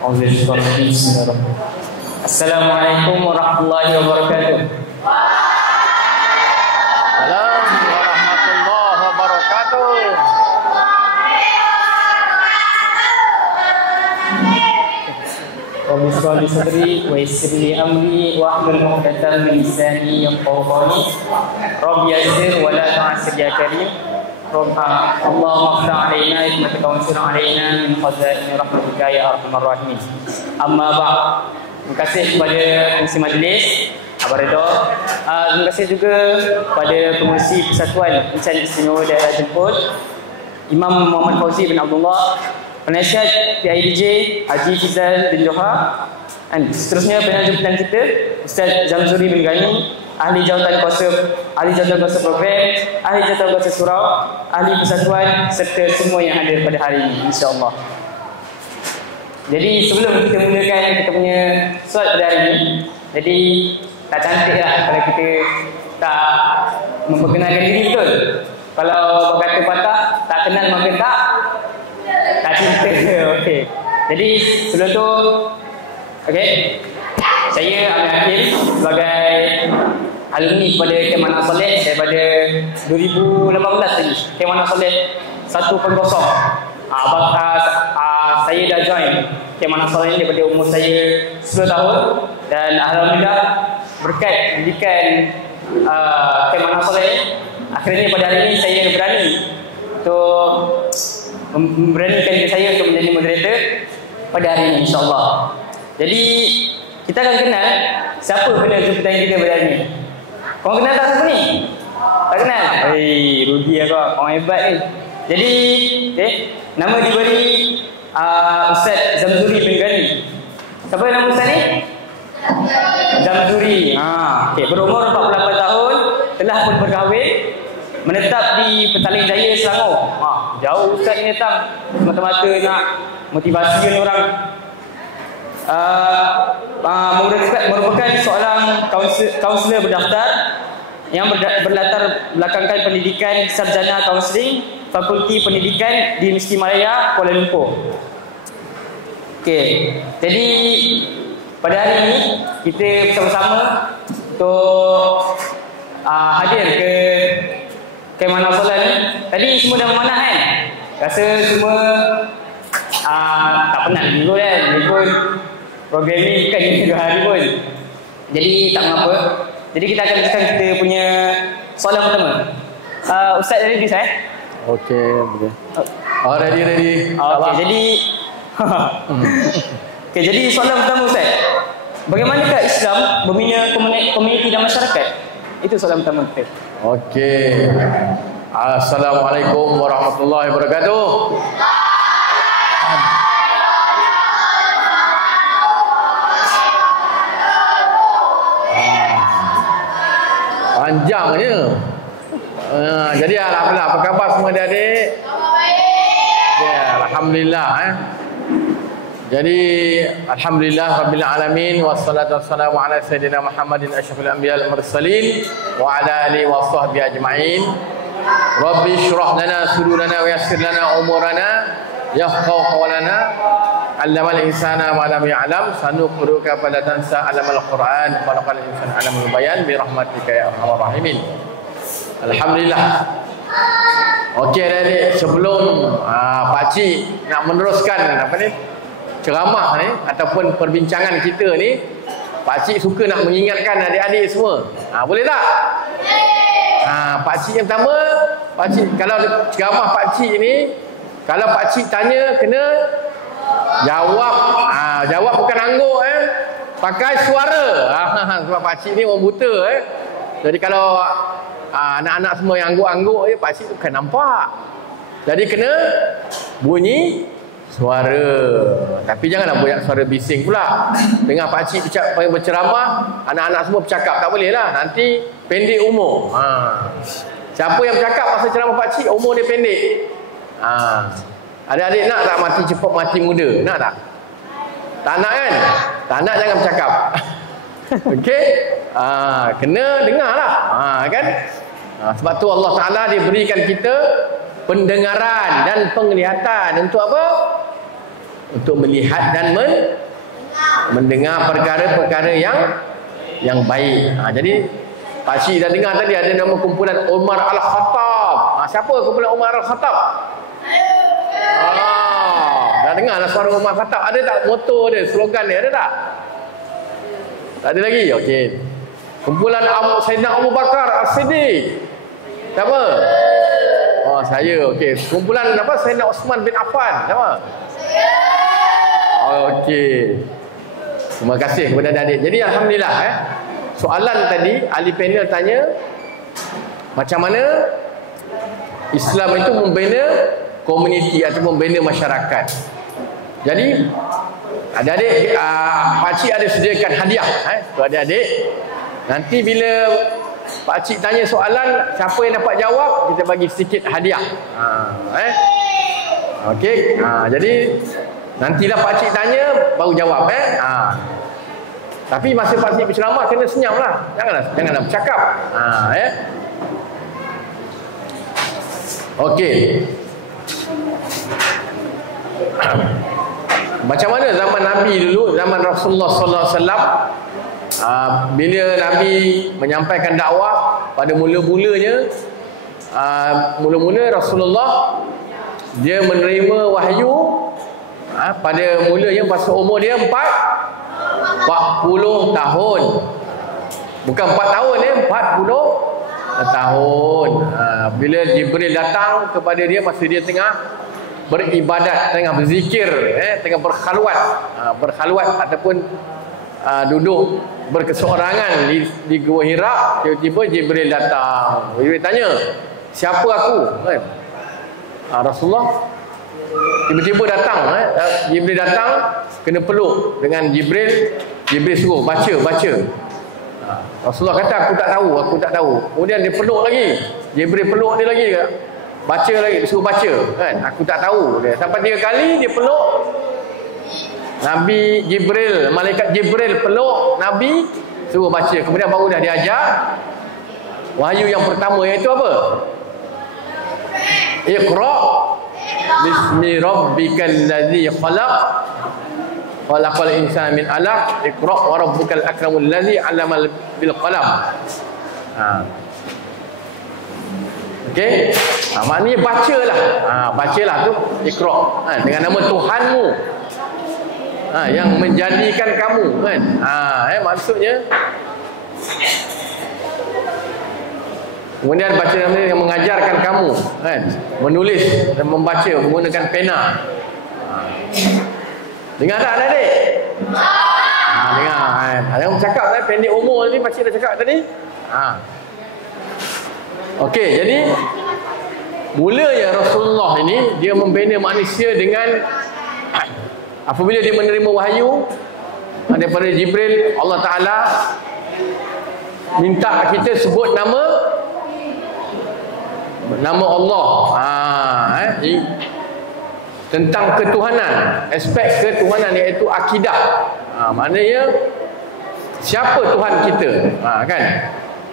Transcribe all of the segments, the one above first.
Assalamualaikum warahmatullahi wabarakatuh. Assalamualaikum warahmatullahi wabarakatuh. Rabbi shrah li sadri wa yassir li amri wa hlul 'uqdatam min lisani yafqahu qawli. Rabbi yassir wa la tu'assir ya karim. Allahumma iftah 'alaina hikmataka wa ansur 'alaina min khazaini rahmatika ya arhamar rahimin. Amma ba'd. Terima kasih kepada pengurusi majlis Abang Redha. Terima kasih juga kepada pengurusi Persatuan Insan Istimewa Daerah Jemput, Imam Muhammad Fauzi bin Abdullah, penasihat PIDJ Haji Fizal bin Johar, dan seterusnya penasihat jemputan kita Ustaz Zamzuri bin Ghani, ahli jawatan kuasa program, ahli jawatan kuasa surau, ahli persatuan, serta semua yang hadir pada hari ini, insya-Allah. Jadi sebelum kita mulakan kita punya solat pada hari ini, jadi tak cantik lah kalau kita tak memperkenalkan diri, betul? Kalau berkata patah, tak kenal maka tak cinta. Okey. Jadi sebelum tu, okey, saya Amir Hakim sebagai alumni kepada Camp Anak Soleh daripada 2018 lagi. Camp Anak Soleh 1.0. Saya dah join Camp Anak Soleh ni daripada umur saya 10 tahun, dan alhamdulillah berkat didikan Camp Anak Soleh, akhirnya pada hari ini saya berani untuk memberanikan diri saya untuk menjadi moderator pada hari ini, insya-Allah. Jadi kita akan kenal siapa pendengar jemputan kita pada hari ini. Korang kenal tak siapa ni? Tak kenal? Rugi aku, orang hebat ni. Jadi, nama diberi Ustaz Zamzuri bin Ghani. Siapa nama Ustaz ni? Zamzuri. Berumur 48 tahun, telah pun berkahwin, menetap di Petaling Jaya, Selangor. Jauh Ustaz ni datang, mata-mata nak motivasi orang. Merupakan seorang kaunselor berdaftar yang berlatar belakangkan pendidikan sarjana kaunseling Fakulti Pendidikan di Meski Malaya, Kuala Lumpur. Okey, jadi pada hari ini kita bersama-sama untuk hadir ke Camp Anak Soleh ni. Tadi semua dah memanah kan? Rasa semua tak penat dulu kan? Dia pun program ni bukan 2 hari pun. Jadi tak mengapa. Jadi kita akan teruskan kita punya soalan pertama. Ustaz ready saya? Okey, boleh. Ready. Okey, jadi okey, jadi soalan pertama Ustaz. Bagaimanakah Islam membina komuniti dan masyarakat? Itu soalan pertama kita. Okey. Assalamualaikum warahmatullahi wabarakatuh. Panjangnya. Jadi alhamdulillah, apa khabar semua adik-adik? Ya, alhamdulillah Jadi alhamdulillah rabbil alamin, wassalatu wassalamu ala sayyidina Muhammadin asyrafil anbiya'i wal mursalin wa ala alihi wa sahbihi ajma'in. Rabbi shrah lana sudurana wa yassir lana umurana yafqahu qawlana. 'Allamal insana ma lam ya'lam, sanuqruka fala tansa, 'allamal Qur'an khalaqal insana 'allamul bayan bi rahmatika ya arhamar rahimin. Alhamdulillah. Okey adik-adik, sebelum Pak Cik nak meneruskan ceramah ni ataupun perbincangan kita ni, Pak Cik suka nak mengingatkan adik-adik semua. Boleh tak? Pak Cik yang pertama, Pak Cik kalau ceramah Pak Cik ni, kalau Pak Cik tanya kena jawab. Jawab bukan angguk pakai suara. Sebab Pak Cik ni orang buta Jadi kalau anak-anak semua yang angguk-angguk Pak Cik tu bukan nampak. Jadi kena bunyi suara. Tapi janganlah buat suara bising pula. Dengar Pak Cik berceramah, anak-anak semua bercakap, tak boleh lah. Nanti pendek umur. Siapa yang bercakap masa ceramah Pak Cik, umur dia pendek. Adik-adik nak tak mati cepat, mati muda? Nak tak? Tak nak kan? Tak nak, jangan bercakap. Okey? Kena dengar lah. Kan? Sebab tu Allah Ta'ala dia berikan kita pendengaran dan penglihatan. Untuk apa? untuk melihat dan mendengar perkara-perkara yang baik. Jadi pakcik dah dengar tadi ada nama kumpulan Umar Al-Khattab. Siapa kumpulan Umar Al-Khattab? Dah dengar lah suara Umar Al-Khattab. Ada tak moto dia, slogan dia, ada tak? Tak ada lagi? Okey. Kumpulan Sayyidina Abu Bakar As-Siddiq. Siapa? Oh, saya. Okey. Kumpulan apa? Sayyidina Osman bin Affan. Siapa? Saya. Okey. Terima kasih kepada adik. Jadi alhamdulillah soalan tadi ahli panel tanya macam mana Islam itu membina komuniti atau membina masyarakat. Jadi adik-adik, pakcik ada sediakan hadiah untuk adik-adik. Nanti bila pakcik tanya soalan, siapa yang dapat jawab, kita bagi sedikit hadiah. Okey. Jadi nantilah pakcik tanya baru jawab. Tapi masa pakcik berceramah kena senyaplah. Janganlah bercakap. Okey. Macam mana zaman Nabi dulu, zaman Rasulullah sallallahu alaihi wasallam, bila Nabi menyampaikan dakwah pada mula-mulanya, mula-mula Rasulullah dia menerima wahyu pada mulanya masa umur dia 40 tahun. Bukan 4 tahun 40 tahun. Bila Jibril datang kepada dia masa dia tengah beribadat, tengah berzikir, tengah berkhalwat ataupun duduk berkeseorangan di Gua Hira, tiba-tiba Jibril datang. Jibril tanya, siapa aku? Rasulullah tiba-tiba datang. Jibril datang, kena peluk dengan Jibril. Jibril suruh baca. Rasulullah kata aku tak tahu. Kemudian dia peluk lagi. Jibril peluk dia lagi, baca lagi, suruh baca kan. Aku tak tahu dia. Sampai 3 kali dia peluk Nabi Jibril, malaikat Jibril peluk Nabi, suruh baca. Kemudian baru dah diajar wahyu yang pertama, iaitu apa? Iqra bismi rabbikal ladzi khalaq khalaqal insana min 'alaq iqra wa rabbukal akramul ladzi 'allama bil qalam. Okey. Maknanya bacalah. Bacalah tu iqra. Dengan nama Tuhanmu yang menjadikan kamu kan. Maksudnya kemudian baca nama yang mengajarkan kamu kan, menulis dan membaca menggunakan pena. Dengar tak adik? Dengar kan. Ada yang cakap kan, pendek umur ni pakcik dah cakap tadi. Okey, jadi mulanya Rasulullah ini dia membina manusia dengan apabila dia menerima wahyu daripada Jibril, Allah Ta'ala minta kita sebut nama Allah tentang ketuhanan, aspek ketuhanan, iaitu akidah. Maknanya siapa Tuhan kita, kan?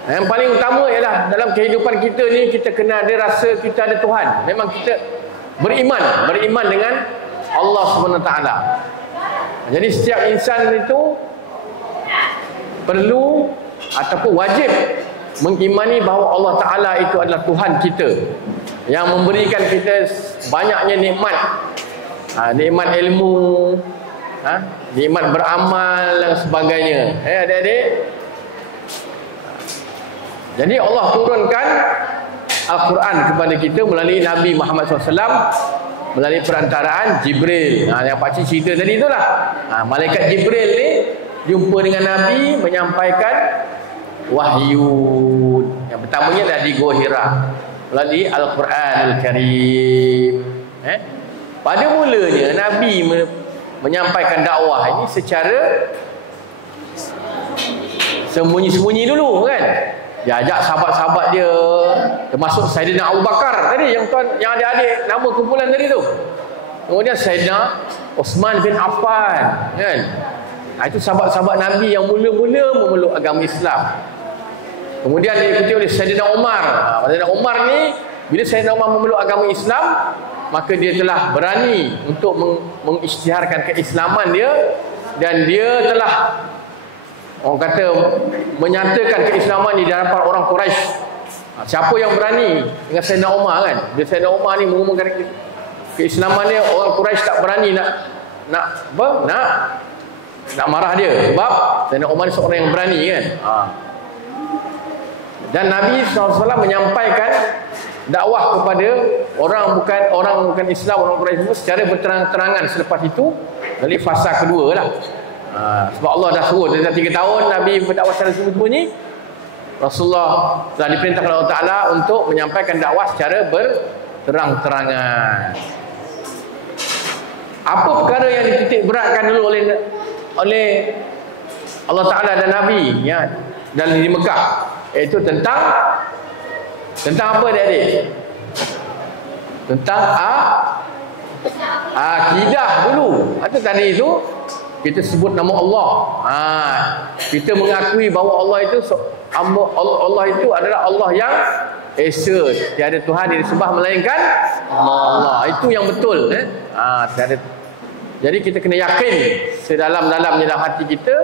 Yang paling utama ialah dalam kehidupan kita ni, kita kena ada rasa kita ada Tuhan. Memang kita beriman dengan Allah SWT. Jadi setiap insan itu perlu ataupun wajib mengimani bahawa Allah Ta'ala itu adalah Tuhan kita yang memberikan kita banyaknya nikmat, nikmat ilmu, nikmat beramal dan sebagainya. Adik-adik, jadi Allah turunkan Al-Quran kepada kita melalui Nabi Muhammad SAW, melalui perantaraan Jibril. Yang pakcik cerita tadi itulah. Malaikat Jibril ni jumpa dengan Nabi, menyampaikan wahyu. Yang pertamanya adalah di Gua Hira melalui Al-Quran Al-Karim. Pada mulanya Nabi menyampaikan dakwah ini secara sembunyi-sembunyi dulu kan. Dia ajak sahabat-sahabat dia, termasuk Sayyidina Abu Bakar tadi yang adik-adik nama kumpulan tadi tu. Kemudian Sayyidina Osman bin Affan kan. Itu sahabat-sahabat Nabi yang mula-mula memeluk agama Islam. Kemudian diikuti oleh Sayyidina Umar. Sayyidina Umar ni, bila Sayyidina Umar memeluk agama Islam, maka dia telah berani untuk mengisytiharkan keislaman dia, dan dia telah, orang kata, menyatakan keislaman di hadapan orang Quraisy. Siapa yang berani dengan Sayyidina Umar kan? Dia Sayyidina Umar ni mengumumkan keislaman dia, orang Quraisy tak berani nak marah dia, sebab Sayyidina Umar ni seorang yang berani kan. Dan Nabi SAW menyampaikan dakwah kepada orang bukan Islam, orang Quraisy itu secara berterang-terangan selepas itu, dari fasa kedua lah. Sebab Allah dah suruh dah 3 tahun Nabi berdakwah secara sembunyi. Rasulullah telah diperintahkan oleh Allah Ta'ala untuk menyampaikan dakwah secara berterang-terangan. Apa perkara yang dititik beratkan dulu oleh Allah Ta'ala dan Nabi ya, dan di Mekah, iaitu tentang apa adik-adik? Tentang akidah dulu. Atau tadi itu kita sebut nama Allah. Kita mengakui bahawa Allah itu adalah Allah yang Esa, tiada Tuhan yang disembah melainkan Allah. Itu yang betul. Jadi kita kena yakin sedalam-dalamnya dalam hati kita,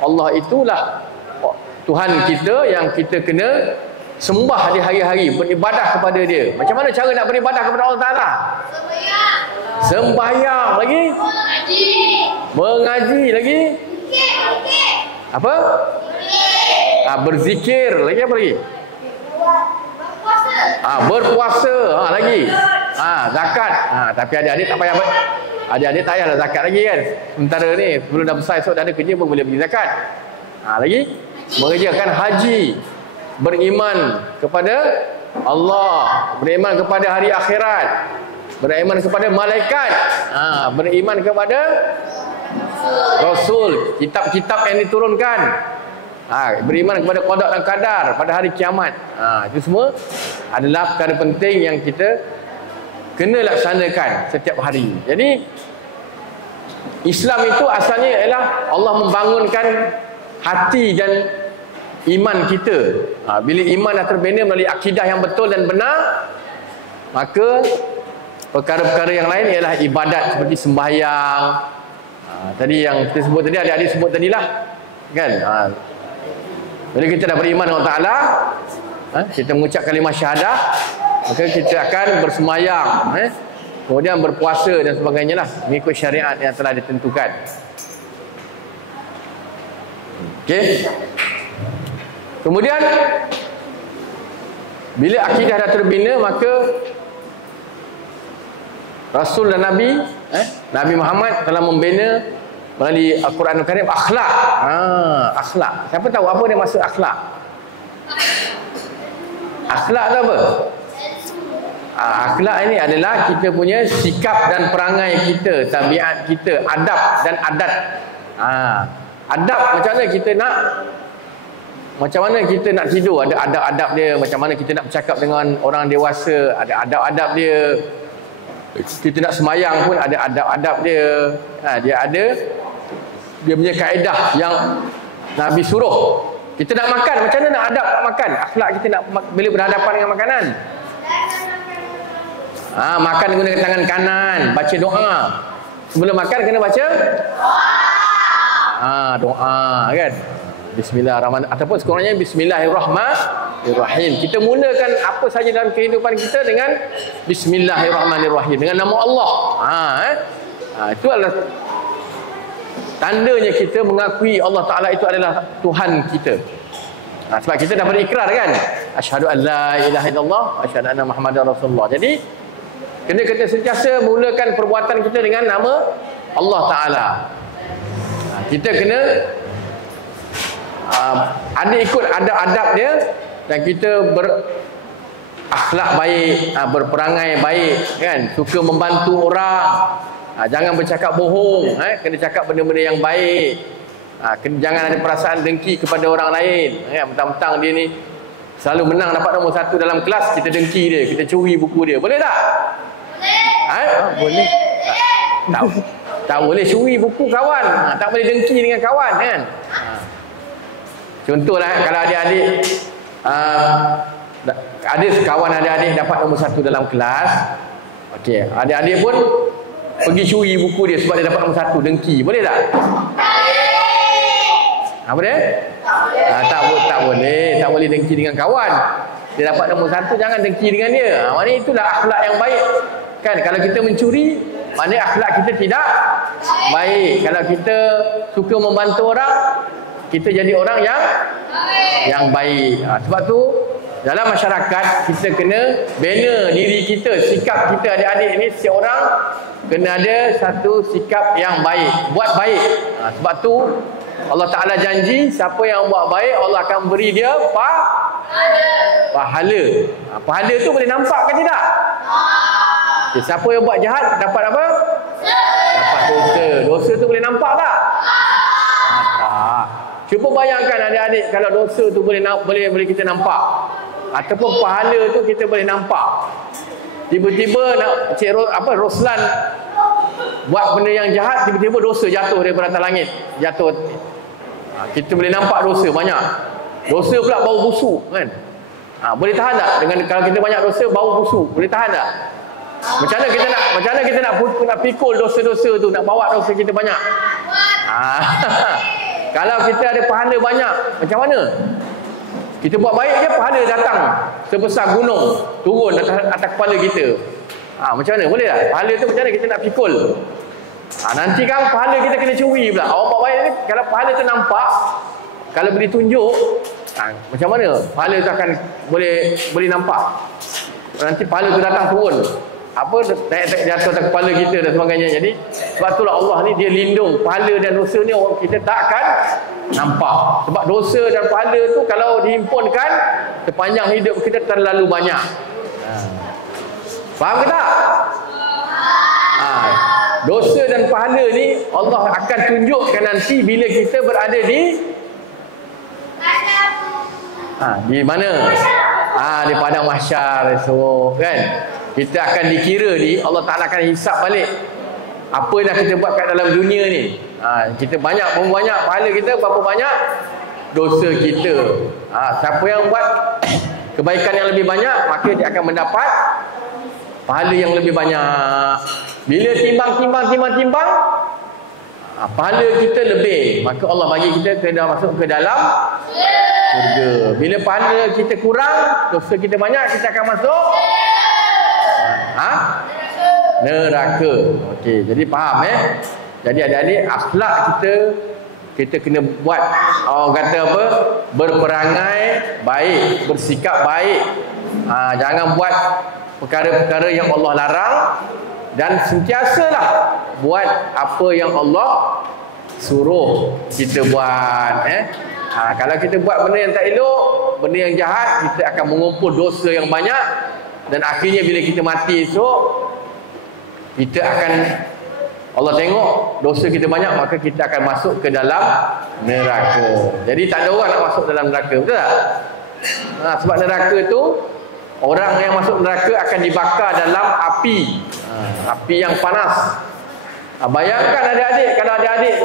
Allah itulah Tuhan kita yang kita kena sembah di hari-hari, beribadah kepada dia. Macam mana cara nak beribadah kepada Allah Ta'ala? Sembahyang lagi, mengaji lagi, apa? Berzikir lagi, apa lagi? Berpuasa lagi, zakat. Tapi adik-adik tak payah, adik-adik tak payahlah zakat lagi kan. Sementara ni sebelum dah besar, esok dah ada kerja pun boleh bagi zakat. Lagi mengerjakan haji, beriman kepada Allah, beriman kepada hari akhirat, beriman kepada malaikat, beriman kepada Rasul, kitab-kitab yang diturunkan, beriman kepada qada dan qadar pada hari kiamat. Itu semua adalah perkara penting yang kita kena laksanakan setiap hari. Jadi Islam itu asalnya ialah Allah membangunkan hati dan iman kita. Bila iman dah terbina melalui akidah yang betul dan benar, maka perkara-perkara yang lain ialah ibadat seperti sembahyang. Tadi yang kita sebut tadi, adik-adik sebut tadilah kan. Bila kita dah beriman dengan Allah Ta'ala, kita mengucap kalimah syahadah, maka kita akan bersembahyang, kemudian berpuasa dan sebagainya lah, mengikut syariat yang telah ditentukan. Okey. Kemudian bila akidah dah terbina, maka Rasul dan Nabi Nabi Muhammad telah membina melalui Al-Quranul Karim akhlak. Akhlak. Siapa tahu apa dia maksud akhlak? Akhlak tu apa? Akhlak ini adalah kita punya sikap dan perangai kita, tabiat kita, adab dan adat. Adab macam mana kita nak tidur, ada adab-adab dia. Macam mana kita nak bercakap dengan orang dewasa, ada adab-adab dia. Kita nak semayang pun ada adab-adab dia. Dia punya kaedah yang Nabi suruh. Kita nak makan, macam mana nak adab nak makan? Akhlak kita nak bila berhadapan dengan makanan. Makan gunakan tangan kanan, baca doa. Sebelum makan kena baca doa kan. Bismillahirrahmanirrahim, ataupun sekurang-kurangnya Bismillahirrahmanirrahim. Kita mulakan apa saja dalam kehidupan kita dengan Bismillahirrahmanirrahim, dengan nama Allah. Itu adalah tandanya kita mengakui Allah Ta'ala itu adalah Tuhan kita. Sebab kita dah berikrar kan, asyhadu an la ilaha illallah, asyhadu anna Muhammadar Rasulullah. Jadi kena kita sentiasa mulakan perbuatan kita dengan nama Allah Ta'ala. Kita kena ada ikut adab dia, dan kita berakhlak baik, berperangai baik kan, suka membantu orang, jangan bercakap bohong, kena cakap benda-benda yang baik, jangan ada perasaan dengki kepada orang lain kan. Mentang-mentang dia ni selalu menang, dapat nombor 1 dalam kelas, kita dengki dia, kita curi buku dia, boleh tak? Boleh. Tak boleh curi buku kawan, tak boleh dengki dengan kawan kan. Contohlah kalau adik-adik ada kawan adik-adik dapat nombor 1 dalam kelas, Okey, adik-adik pun pergi curi buku dia sebab dia dapat nombor 1, dengki. Boleh tak? Apa dia? Tak boleh. Tak boleh dengki dengan kawan. Dia dapat nombor 1, jangan dengki dengan dia. Maknanya itulah akhlak yang baik. Kan kalau kita mencuri, maknanya akhlak kita tidak baik. Kalau kita suka membantu orang, kita jadi orang yang baik. Sebab tu dalam masyarakat kita kena bina diri kita, sikap kita adik-adik ini seorang kena ada satu sikap yang baik, buat baik. Sebab tu Allah Ta'ala janji siapa yang buat baik Allah akan beri dia pahala. Pahala tu boleh nampak ke tidak? Siapa yang buat jahat dapat apa? Dapat dosa. Dosa tu boleh nampak tak? Tak. Cuba bayangkan adik-adik kalau dosa tu boleh kita nampak, ataupun pahala tu kita boleh nampak. Tiba-tiba Cik Roslan buat benda yang jahat, tiba-tiba dosa jatuh daripada atas langit, jatuh. Kita boleh nampak dosa banyak. Dosa pula bau busuk kan. Boleh tahan tak dengan kalau kita banyak dosa bau busuk? Boleh tahan tak? Macam mana kita nak pikul dosa-dosa tu, nak bawa dosa kita banyak? Kalau kita ada pahala banyak, macam mana? Kita buat baik je, pahala datang sebesar gunung turun atas kepala kita. Macam mana? Boleh tak? Pahala tu macam mana kita nak pikul? Nanti kan pahala kita kena curi pula. Orang buat baik ni, kalau pahala tu nampak, kalau boleh tunjuk, macam mana? Pahala tu akan boleh nampak. Nanti pahala tu datang turun. Naik jatuh atas kepala kita dan sebagainya. Jadi sebab itulah Allah ni dia lindung pahala dan dosa ni orang kita tak akan nampak. Sebab dosa dan pahala tu kalau dihimpunkan sepanjang hidup kita terlalu banyak. Faham ke tak? Dosa dan pahala ni Allah akan tunjukkan nanti bila kita berada di mana? Di padang mahsyar esok kan. Kita akan dikira Allah Ta'ala akan hisap balik apa yang kita buat kat dalam dunia ni. Kita berapa banyak pahala kita, berapa banyak dosa kita. Siapa yang buat kebaikan yang lebih banyak, maka dia akan mendapat pahala yang lebih banyak. Bila timbang, pahala kita lebih, maka Allah bagi kita kena masuk ke dalam surga. Bila pahala kita kurang, dosa kita banyak, kita akan masuk neraka. Okey, jadi faham Jadi adik-adik, akhlak kita kena buat, orang kata apa? Berperangai baik, bersikap baik. Jangan buat perkara-perkara yang Allah larang, dan sentiasalah buat apa yang Allah suruh kita buat. Kalau kita buat benda yang tak elok, benda yang jahat, kita akan mengumpul dosa yang banyak, dan akhirnya bila kita mati esok, kita akan, Allah tengok dosa kita banyak, maka kita akan masuk ke dalam neraka. Jadi tak ada orang nak masuk dalam neraka, betul tak? Sebab neraka tu, orang yang masuk neraka akan dibakar dalam api, api yang panas. Bayangkan adik-adik, kalau adik-adik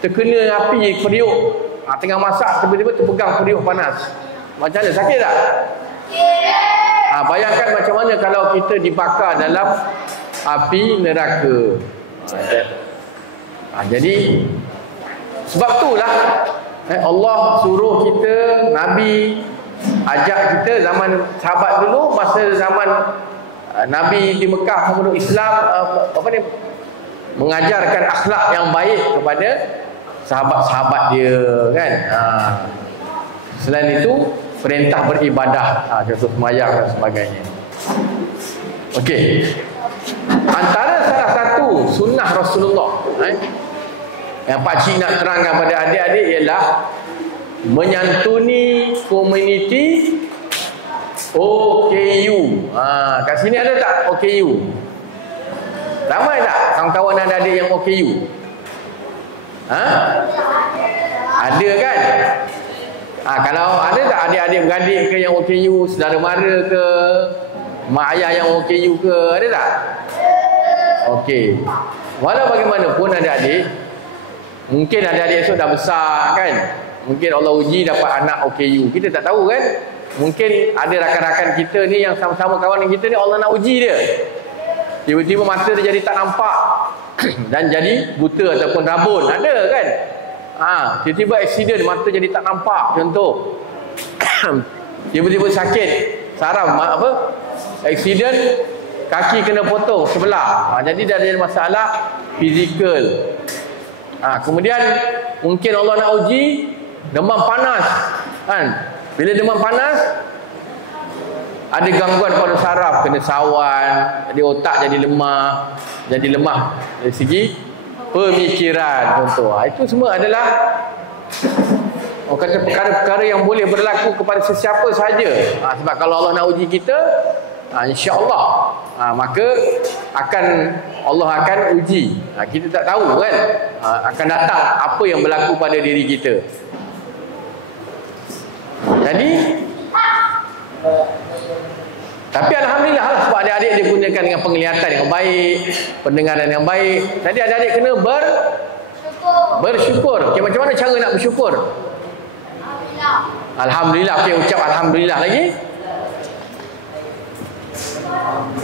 terkena api periuk, tengah masak tiba-tiba terpegang periuk panas, macam mana? Sakit tak? Bayangkan macam mana kalau kita dibakar dalam api neraka. Jadi sebab itulah Allah suruh kita, Nabi ajak kita zaman sahabat dulu, masa zaman Nabi di Mekah memeluk Islam, mengajarkan akhlak yang baik kepada sahabat-sahabat dia kan. Selain itu perintah beribadah, contoh sembahyang dan sebagainya. Okey. Antara salah satu sunnah Rasulullah yang Pak Cik nak terangkan pada adik-adik ialah menyantuni komuniti OKU. Kat sini ada tak OKU? Ramai tak kawan-kawan adik-adik yang OKU? Ada kan? Kalau ada tak adik-adik beradik ke yang OKU, saudara mara ke, mak ayah yang OKU ke, ada tak? Okey. Walau bagaimanapun adik-adik, mungkin adik-adik esok dah besar kan, mungkin Allah uji dapat anak OKU, kita tak tahu kan. Mungkin ada rakan-rakan kita ni yang sama-sama kawan dengan kita ni, Allah nak uji dia. tiba-tiba mata dia jadi tak nampak dan jadi buta ataupun rabun, ada kan? Tiba-tiba aksiden mata jadi tak nampak, contoh. Tiba-tiba sakit saraf, aksiden kaki kena potong sebelah, jadi dah ada masalah fizikal. Kemudian mungkin Allah nak uji demam panas kan. Bila demam panas ada gangguan pada saraf, kena sawan, jadi otak jadi lemah dari segi pemikiran, contoh. Itu semua adalah kata perkara-perkara yang boleh berlaku kepada sesiapa sahaja. Sebab kalau Allah nak uji kita, insya-Allah maka Allah akan uji. Kita tak tahu kan, akan datang apa yang berlaku pada diri kita. Jadi tapi alhamdulillah lah, sebab adik-adik dia gunakan dengan penglihatan yang baik, pendengaran yang baik. Jadi adik-adik kena bersyukur. Okay, macam mana cara nak bersyukur? Alhamdulillah. Okey, ucap alhamdulillah lagi.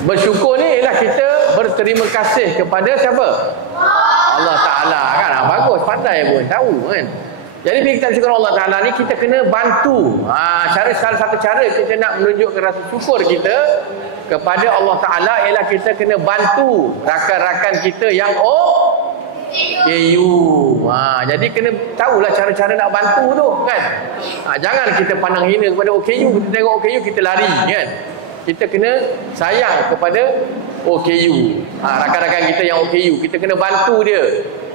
Bersyukur ni ialah kita berterima kasih kepada siapa? Allah Ta'ala kan. Bagus, pandai pun, tahu kan. Jadi bila kita bersyukur Allah Ta'ala ni, kita kena bantu. Salah satu cara kita nak menunjukkan rasa syukur kita kepada Allah Ta'ala ialah kita kena bantu rakan-rakan kita yang OKU. Jadi kena tahulah cara-cara nak bantu tu kan. Jangan kita pandang hina kepada OKU. Kita tengok OKU kita lari kan. Kita kena sayang kepada OKU. Rakan-rakan kita yang OKU, kita kena bantu dia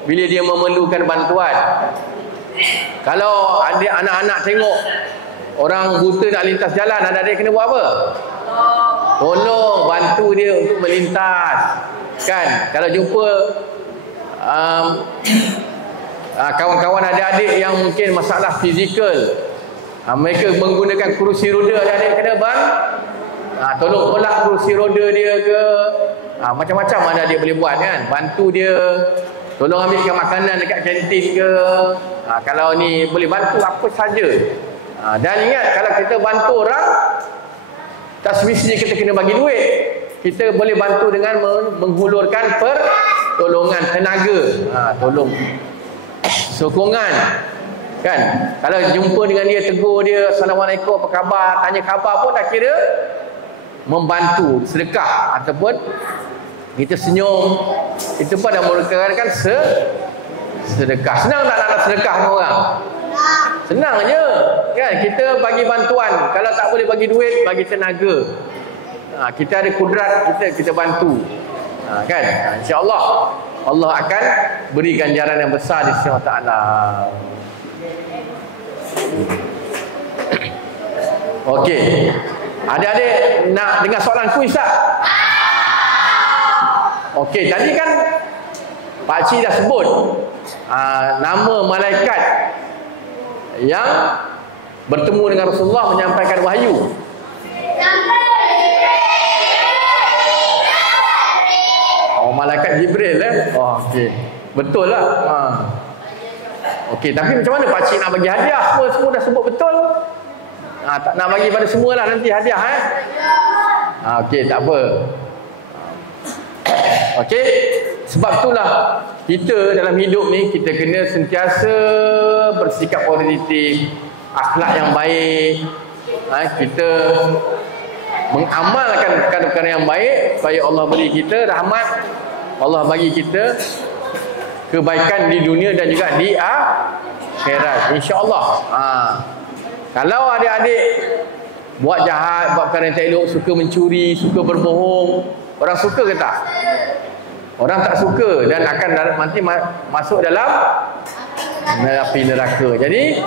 bila dia memerlukan bantuan. Kalau ada anak-anak tengok orang buta nak lintas jalan, adik-adik kena buat apa? Tolong bantu dia untuk melintas kan. Kalau jumpa kawan-kawan adik-adik yang mungkin masalah fizikal, mereka menggunakan kerusi roda, adik-adik kena tolong tolak kerusi roda dia ke, macam-macam ada dia boleh buat kan. Bantu dia, tolong ambilkan makanan dekat kantin ke. Kalau ni boleh bantu apa saja. Dan ingat, kalau kita bantu orang, tak semestinya kita kena bagi duit. Kita boleh bantu dengan menghulurkan pertolongan tenaga, tolong sokongan kan. Kalau jumpa dengan dia, tegur dia, Assalamualaikum, apa khabar, tanya khabar pun dah kira membantu, sedekah. Ataupun kita senyum, itu pun dah merupakan sedekah. Senang tak nak sedekah dengan orang? Senang je kan. Kita bagi bantuan, kalau tak boleh bagi duit, bagi tenaga. Kita ada kudrat, kita bantu kan. InsyaAllah Allah akan beri ganjaran yang besar di sisi Allah Ta'ala. Okey, adik-adik nak dengar soalan kuis tak? Okey, tadi kan Pak Cik dah sebut nama malaikat yang bertemu dengan Rasulullah menyampaikan wahyu. Malaikat Jibril okey. Betul lah. Okey, tapi macam mana Pak Cik nak bagi hadiah? Semua dah sebut betul. Tak nak bagi pada semualah nanti hadiah okey, tak apa. Okey, sebab itulah kita dalam hidup ni kita kena sentiasa bersikap positif, akhlak yang baik. Kita mengamalkan perkara-perkara yang baik supaya Allah beri kita rahmat, Allah bagi kita kebaikan di dunia dan juga di akhirat, insya-Allah. Kalau adik-adik buat jahat, buat perkara yang tak elok, suka mencuri, suka berbohong, orang suka ke tak? Orang tak suka dan akan nanti masuk dalam api neraka. Jadi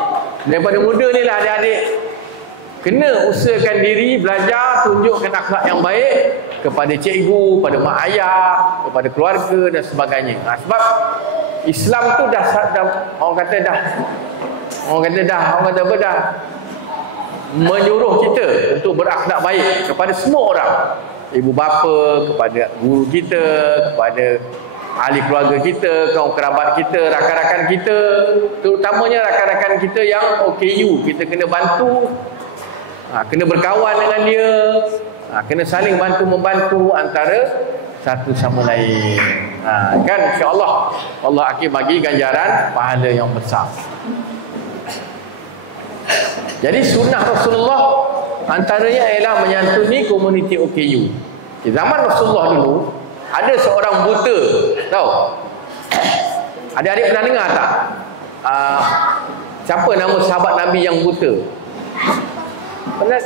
daripada muda ni lah adik-adik kena usahakan diri, belajar, tunjukkan akhlak yang baik kepada cikgu, pada mak ayah, kepada keluarga dan sebagainya. Sebab Islam tu dah orang kata dah menyuruh kita untuk berakhlak baik kepada semua orang. Ibu bapa, kepada guru kita, kepada ahli keluarga kita, kaum kerabat kita, rakan-rakan kita, terutamanya rakan-rakan kita yang OKU, kita kena bantu. Kena berkawan dengan dia, kena saling bantu-membantu antara satu sama lain. Kan insya-Allah Allah akan bagi ganjaran pahala yang besar. Jadi sunnah Rasulullah antaranya ialah menyantuni komuniti OKU. Di zaman Rasulullah dulu ada seorang buta, tahu? Adik-adik pernah dengar tak? Siapa nama sahabat Nabi yang buta? Pernah?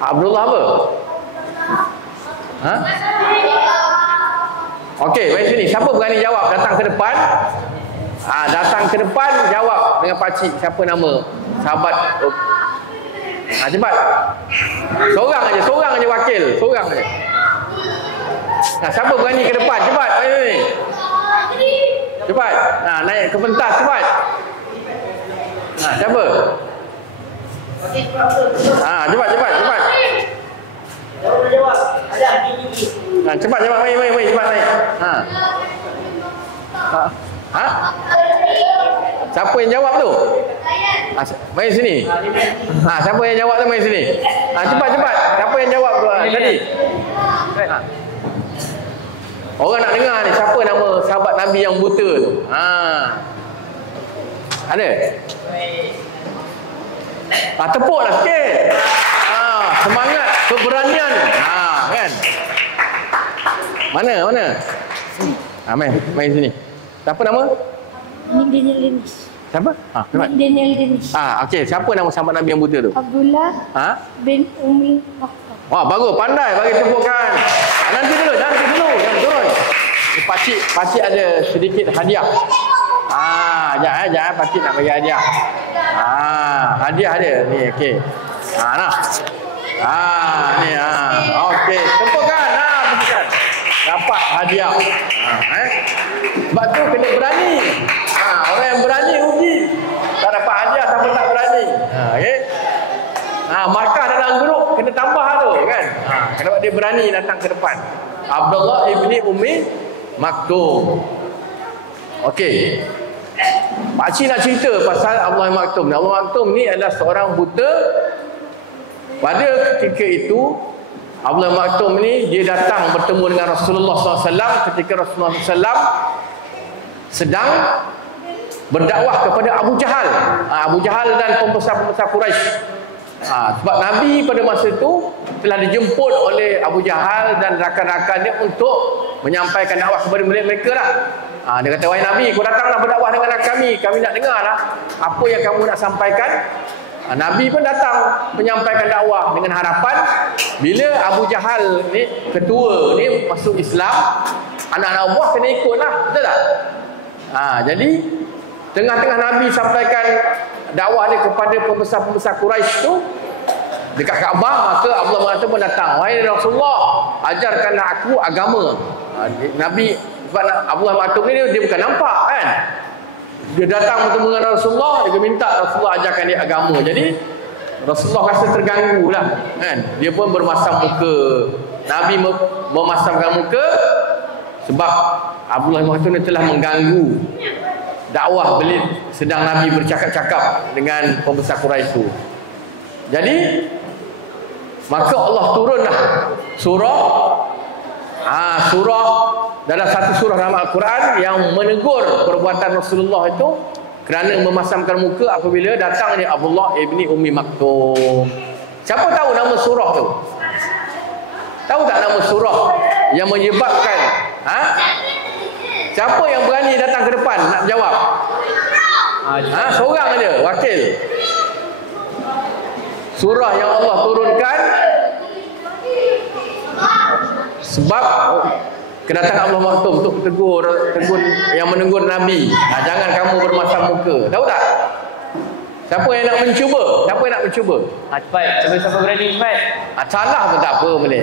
Abdullah apa? Ha? Okey, mari sini. Siapa berani jawab? Datang ke depan. Datang ke depan, jawab dengan pakcik siapa nama sahabat. Cepat. Seorang aja wakil. Seorang aja. Siapa berani ke depan? Cepat. Mari sini. Cepat. Naik ke pentas cepat. Siapa? Cepat. Cepat mari cepat naik. Siapa yang jawab tu? Mari sini. Siapa yang jawab tu mari sini. Cepat. Siapa yang jawab tu tadi? Orang nak dengar ni siapa nama sahabat Nabi yang buta tu? Ada? Tepuklah sikit. Semangat, keberanian. Kan? Mana? Mari sini. Siapa nama? Daniel Dennis. Siapa? Daniel Dennis. Okey, siapa nama sahabat Nabi yang buta tu? Abdullah bin Umi Maktum. Wah, bagus, pandai bagi tepukan. Nanti dulu, jangan turun. Pakcik ada sedikit hadiah. Jangan pakcik nak bagi hadiah. Hadiah ada. Ni okey. Ni okey, tepukan. Dapat hadiah. Sebab tu kena berani. Orang yang berani rugi. Tak dapat hadiah siapa tak berani. Okey. Markah dalam grup kena tambah tu kan. Kenapa dia berani datang ke depan. Abdullah ibni Umi Maktum. Okey. Pakcik nak cerita pasal Abdullah Maktum. Abdullah Maktum ni adalah seorang buta. Pada ketika itu Abdullah Maktum ni dia datang bertemu dengan Rasulullah SAW ketika Rasulullah SAW sedang berdakwah kepada Abu Jahal. Abu Jahal dan pembesar-pembesar Quraisy. Sebab Nabi pada masa itu telah dijemput oleh Abu Jahal dan rakan-rakannya untuk menyampaikan dakwah kepada mereka lah. Dia kata, wahai Nabi, kau datanglah berdakwah dengan kami nak dengar lah apa yang kamu nak sampaikan. Nabi pun datang menyampaikan dakwah dengan harapan bila Abu Jahal ni ketua ni masuk Islam, anak-anak buah kena ikutlah, betul tak? Jadi tengah-tengah Nabi sampaikan dakwah dia kepada pembesar-pembesar Quraisy tu dekat Kaabah, maka Abdullah bin pun datang, wahai Rasulullah, ajarkanlah aku agama. Nabi sebab Abdullah bin ni dia bukan nampak kan. Dia datang bertemu dengan Rasulullah, dia minta Rasulullah ajarkan dia agama. Jadi Rasulullah rasa terganggu lah kan. Dia pun bermasam muka. Nabi memasamkan muka sebab Abdullah bin telah mengganggu dakwah beliau sedang Nabi bercakap-cakap dengan pembesar Quraisy itu. Jadi maka Allah turunlah surah dalam satu surah dalam Al-Quran yang menegur perbuatan Rasulullah itu kerana memasamkan muka apabila datang ni Abdullah ibni Umi Maktum. Siapa tahu nama surah tu? Tahu tak nama surah yang menyebabkan siapa yang berani datang ke depan nak jawab? Seorang aja wakil. Surah yang Allah turunkan sebab kedatangan Allah Maktum untuk tegur yang menegur Nabi. Jangan kamu bermasam muka. Tahu tak? Siapa yang nak mencuba? Cepat. Siapa berani cepat? Salah pun tak apa boleh.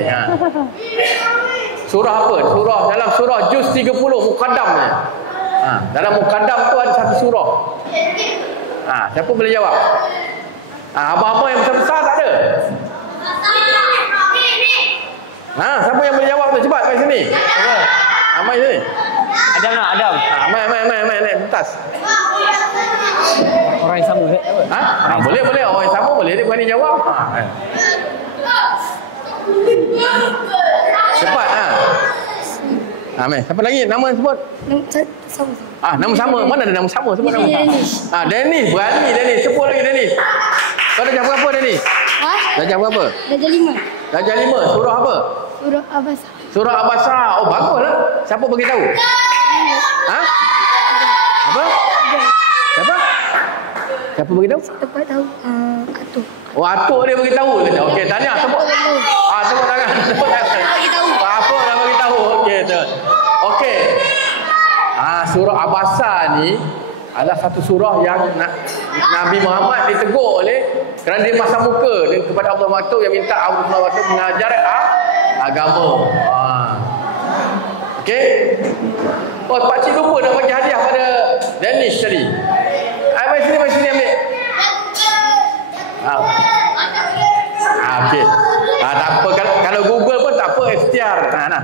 Surah apa? Dalam surah Juz 30 Muqaddam ni. Dalam Muqaddam tu ada satu surah. Siapa boleh jawab? Abang-abang yang besar-besar tak ada? Siapa yang boleh jawab tu? Cepat mai sini. Mai sini. Adam. Mai naik pentas. Orang yang sama ke? Boleh. Orang yang sama boleh. Dia berani jawab. Cepat Ambil. Siapa lagi? Nama sebut. Sama. Nama sama. Mana ada nama sama? Sebut nama. Dennis. Dennis. Berani Dennis. Sebut lagi Dennis. Kau darjah berapa Dennis? Darjah berapa? Darjah 5. Darjah 5. Surah apa? Surah Abasa. Surah Abasa. Oh, baguslah. Siapa bagi tahu? Apa? Siapa? Siapa bagi tahu? Dapat tahu Atuk. Oh, atuk dia bagi tahu. Okey, tanya. Tepuk. Tepuk tangan. Tepuk tangan. Apa dah bagi tahu? Okey, tu. Okey. Surah Abasa ni adalah satu surah yang Nabi Muhammad ditegur oleh kerana dia pasang muka dan kepada Allah Maktub yang minta Allah Maktub mengajar agama. Okey. Oh, Pak Cik lupa nak bagi hadiah pada Danish tadi. Mari sini ambil. Okey. Tak apa kalau Google pun tak apa, ikhtiar. Nah.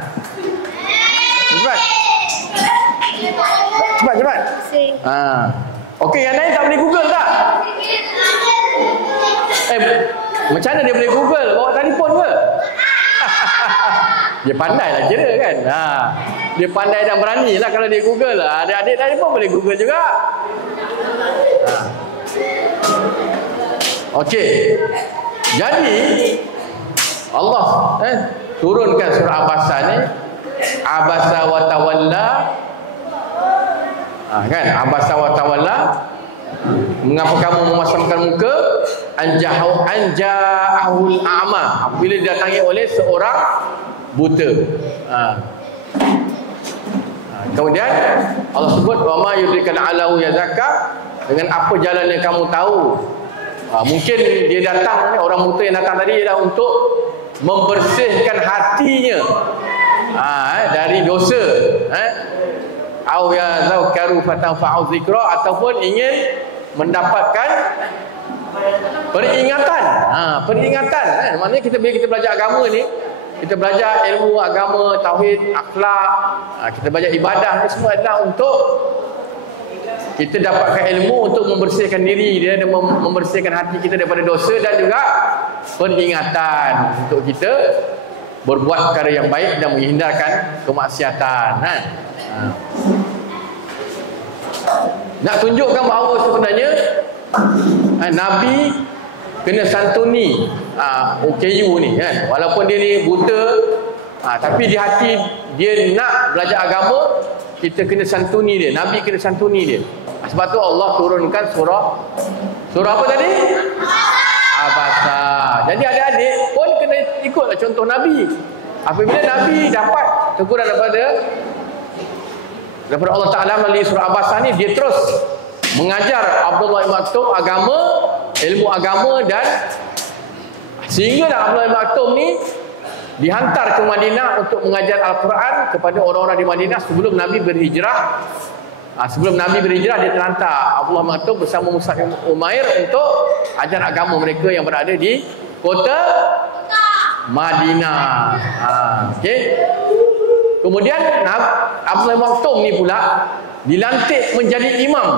Cepat. Okey, yang lain tak boleh Google tak? Macam mana dia boleh Google? Bawa telefon ke? Dia pandai lah kira kan. Dia pandai dan berani lah kalau dia Google lah. Adik-adik tadi pun boleh Google juga. Okey. Jadi Allah turunkan surah Abasa ni. Abasa wa tawalla. Kan? Abasa wa tawalla. Mengapa kamu memasangkan muka? Anja'ahul a'ma. Bila didatangi oleh seorang buta. Kemudian Allah sebut wa ma yudrikal alahu yazakka, dengan apa jalan yang kamu tahu. Mungkin dia datang, orang buta yang datang tadi ialah untuk membersihkan hatinya dari dosa. Au ya zakaru fatanfa'u zikra, ataupun ingin mendapatkan peringatan. Peringatan. Maknanya bila kita belajar agama ni, kita belajar ilmu agama, tauhid, akhlak, kita belajar ibadah, ni semua adalah untuk kita dapatkan ilmu untuk membersihkan diri dia dan membersihkan hati kita daripada dosa, dan juga peringatan untuk kita berbuat perkara yang baik dan menghindarkan kemaksiatan. Nak tunjukkan bahawa sebenarnya Nabi kena santuni OKU ni kan. Walaupun dia ni buta, tapi di hati dia nak belajar agama, kita kena santuni dia. Nabi kena santuni dia. Sebab tu Allah turunkan surah apa tadi? Abasa. Jadi adik-adik pun kena ikutlah contoh Nabi. Apabila Nabi dapat teguran daripada Allah Ta'ala melalui surah Abasa ni, dia terus mengajar Abdullah bin Maktum agama, ilmu agama, dan sehinggalah Abdullah bin Maktum ni dihantar ke Madinah untuk mengajar Al-Quran kepada orang-orang di Madinah sebelum Nabi berhijrah. Sebelum Nabi berhijrah, dia terhantar Abdullah bin Maktum bersama Mus'ab bin Umair untuk ajar agama mereka yang berada di kota Madinah. Okey. Kemudian Abdullah bin Maktum ni pula dilantik menjadi imam.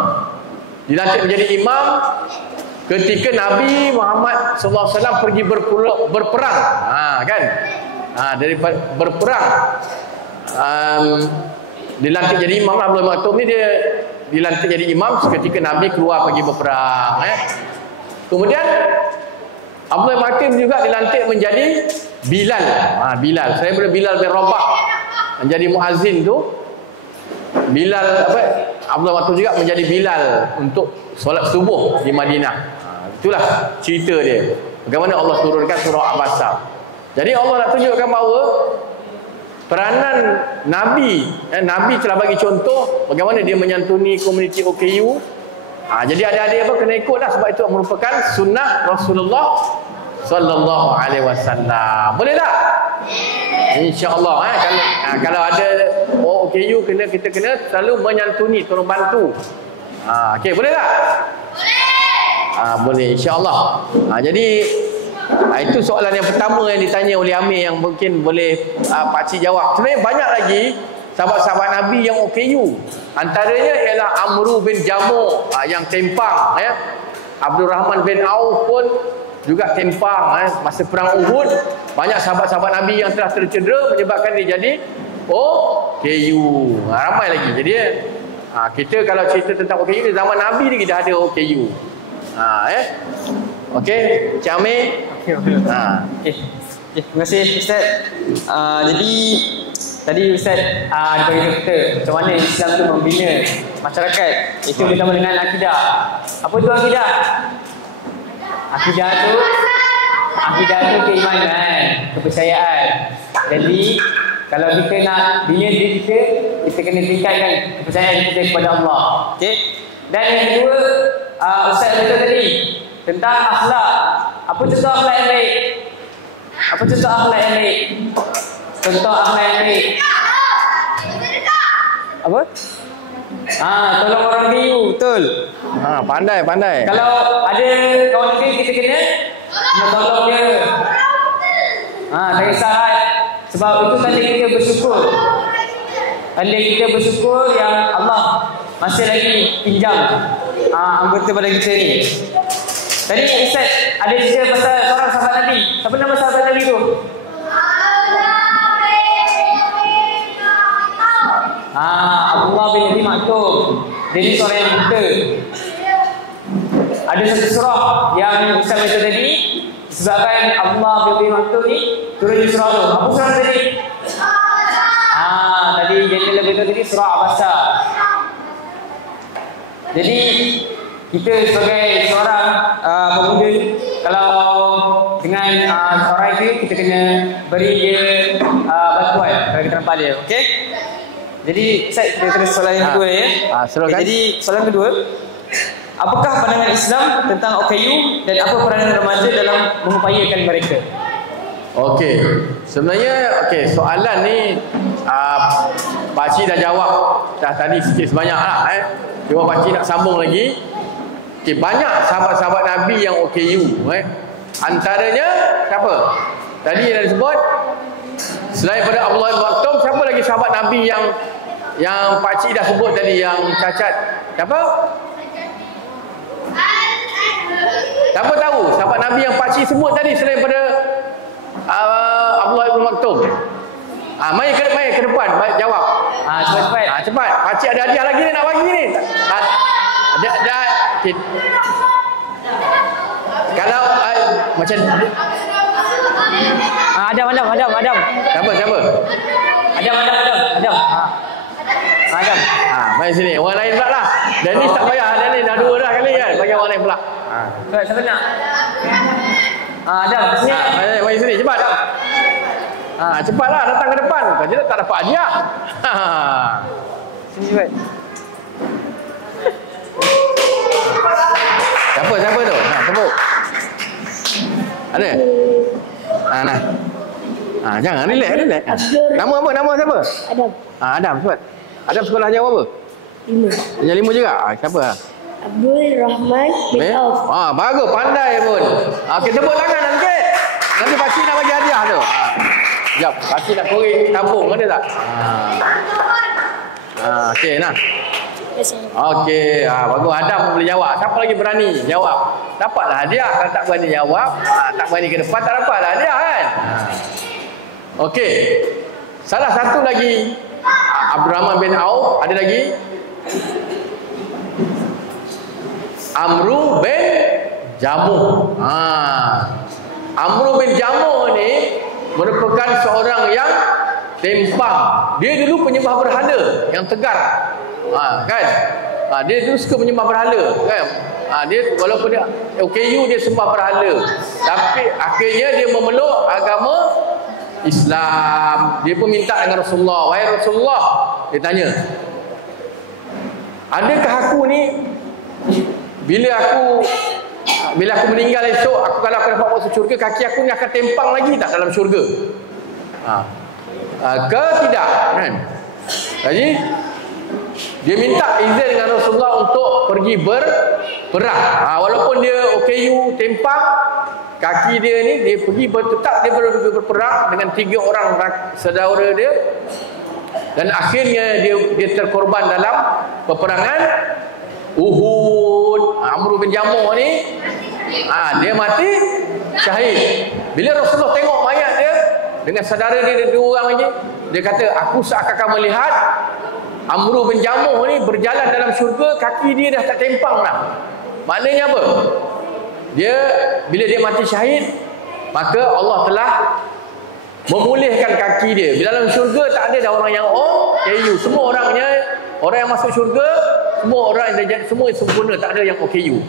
Dilantik menjadi imam ketika Nabi Muhammad SAW pergi berperang. Kan? Dari berperang, dilantik jadi imam. Abdullah bin Maktum ni dia dilantik jadi imam ketika Nabi keluar pergi berperang. Kemudian Abdullah bin Maktum juga dilantik menjadi Bilal. Bilal. Saya Bilal bin Rabah menjadi muazzin tu. Bilal Abdullah bin Maktum juga menjadi Bilal untuk solat subuh di Madinah. Itulah cerita dia. Bagaimana Allah turunkan surah Abasa. Jadi Allah nak tunjukkan bahawa peranan Nabi, Nabi telah bagi contoh bagaimana dia menyantuni komuniti OKU. Jadi adik-adik kena ikutlah, sebab itu merupakan sunnah Rasulullah sallallahu alaihi wasallam. Boleh tak? InsyaAllah kalau ada OKU kita kena selalu menyantuni, tolong bantu. Okey, boleh tak? Boleh, insyaAllah. Jadi itu soalan yang pertama yang ditanya oleh Amir, yang mungkin boleh pakcik jawab. Sebenarnya banyak lagi sahabat-sahabat Nabi yang OKU. Antaranya ialah Amru bin Jamu yang tempang. Abdul Rahman bin Auf pun juga tempang. Masa perang Uhud, banyak sahabat-sahabat Nabi yang telah tercedera menyebabkan dia jadi OKU. OKU. Ramai lagi. Jadi kita kalau cerita tentang OKU, zaman Nabi ni kita ada OKU. Okey, Cik Amir. Terima kasih Ustaz. Jadi tadi Ustaz ada bagi kita macam mana Islam tu membina masyarakat. Itu bersama dengan akidah. Apa tu akidah? Akidah tu keimanan, kepercayaan. Jadi kalau kita nak bina diri kita kena tingkatkan kepercayaan kita kepada Allah. Okey. Dan yang kedua, Ustaz betul tadi tentang akhlak. Apa contoh akhlak yang baik? Contoh akhlak yang baik. Apa? Tolong orang biu, betul. Pandai. Kalau ada kawan kita kena tolong dia. Tak kisah. Sebab itu tanda kita bersyukur. Tanda kita bersyukur yang Allah masih lagi pinjam anggota pada kita ni. Tadi Ustaz ada cerita pasal seorang sahabat Nabi. Siapa nama sahabat Nabi tu? Abdullah bin Abi Maktum. Dia ni seorang yang buta. Ada satu surah yang Ustaz baca tadi, disebabkan Abdullah bin Abi Maktum ni turun di surah tu. Apa surah tadi? Tadi dia lebih tahu tadi surah Abasa. Jadi kita sebagai seorang pemuda, kalau dengan orang itu kita kena beri dia bantuan kalau kita nampak dia. Okey? Jadi saya terus soalan yang kedua ya. Jadi soalan kedua, apakah pandangan Islam tentang OKU dan apa peranan remaja dalam mengupayakan mereka? Okey. Sebenarnya soalan ni Pakcik dah jawab tadi sikit sebanyak lah Cuma Pakcik nak sambung lagi. Banyak sahabat-sahabat Nabi yang OKU. Antaranya siapa? Tadi yang disebut, selain pada Abdullah bin Maktum, siapa lagi sahabat Nabi yang Pakcik dah sebut tadi, yang cacat? Siapa? Siapa tahu sahabat Nabi yang Pakcik sebut tadi selain pada Abdullah bin Maktum? Mai ke depan, jawab. Cepat. Pakcik ada hadiah lagi ni nak bagi ni. Kalau macam Adam. Siapa? Adam. Mari sini. Orang lain pula lah. Dennis tak payah. Dennis dah dua dah kali kan. Bagi orang lain pula. Siapa nak? Adam, sini. Mari sini. Cepat Adam. Cepatlah datang ke depan. Kalau tidak tak dapat hadiah. Sini cepat. Siapa tu? Tepuk. Ada? Jangan relax. Nama apa? Nama siapa? Adam. Adam, cepat. Adam sekolah jauh apa? 5. Yang 5 juga? Siapa? Abdul Rahman bin Auf. Bagus, pandai pun. Okey, tepuk tangan nanti. Nanti Pakcik nak bagi hadiah tu. Sekejap, Pakcik nak korek tabung, ada tak? Okey, nah. Okey, bagus. Adam pun boleh jawab. Siapa lagi berani jawab? Dapatlah hadiah. Kalau tak berani jawab, tak berani ke depan, tak dapatlah hadiah kan? Okey. Salah satu lagi, Abdurrahman bin Auf. Ada lagi? Amru bin Jamuh. Amru bin Jamuh ni merupakan seorang yang tempang. Dia dulu penyembah berhala yang tegar. Kan? Dia dulu suka menyembah berhala, kan? Dia walaupun dia OKU, dia sembah berhala, tapi akhirnya dia memeluk agama Islam. Dia pun minta dengan Rasulullah, "Wahai Rasulullah," dia tanya, "Adakah aku ni bila aku meninggal esok, kalau aku dapat masuk syurga, kaki aku ni akan tempang lagi tak dalam syurga?" Ke tidak, kan? Jadi dia minta izin dengan Rasulullah untuk pergi berperang. Walaupun dia OKU tempang, kaki dia ni, dia pergi tetap dia berperang dengan 3 orang saudara dia, dan akhirnya dia terkorban dalam peperangan Uhud. Amru bin Jamuh ni dia mati syahid. Bila Rasulullah tengok mayat dia, dengan saudara dia dua orang lagi. Dia kata, aku seakan-akan melihat Amru bin Jamuh ni berjalan dalam syurga, kaki dia dah tak tempang dah. Maknanya apa? Dia, bila dia mati syahid, maka Allah telah memulihkan kaki dia. Bila dalam syurga tak ada dah orang yang OKU. Semua orangnya, orang yang masuk syurga, semua orang semua sempurna, tak ada yang OKU.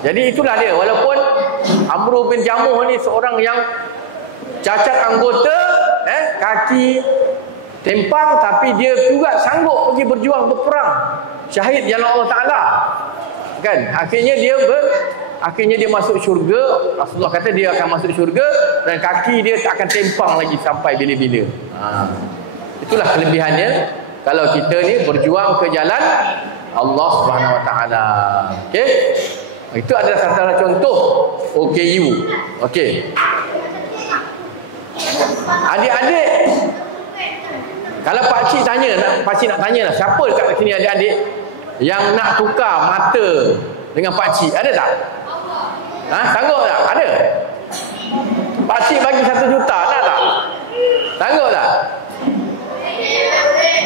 Jadi itulah dia. Walaupun Amru bin Jamuh ni seorang yang cacat anggota, kaki tempang, tapi dia juga sanggup pergi berjuang berperang syahid jalan Allah Ta'ala, kan? Akhirnya dia masuk syurga. Rasulullah kata dia akan masuk syurga dan kaki dia tak akan tempang lagi sampai bila-bila. Itulah kelebihannya kalau kita ni berjuang ke jalan Allah Subhanahu Wa Ta'ala. Okey, itu adalah salah contoh OKU. Okey, adik-adik, kalau pakcik nak tanya lah, siapa dekat sini adik-adik yang nak tukar mata dengan pakcik? Ada tak? Sanggup tak? Ada? Pakcik bagi 1 juta, nak tak? Sanggup tak?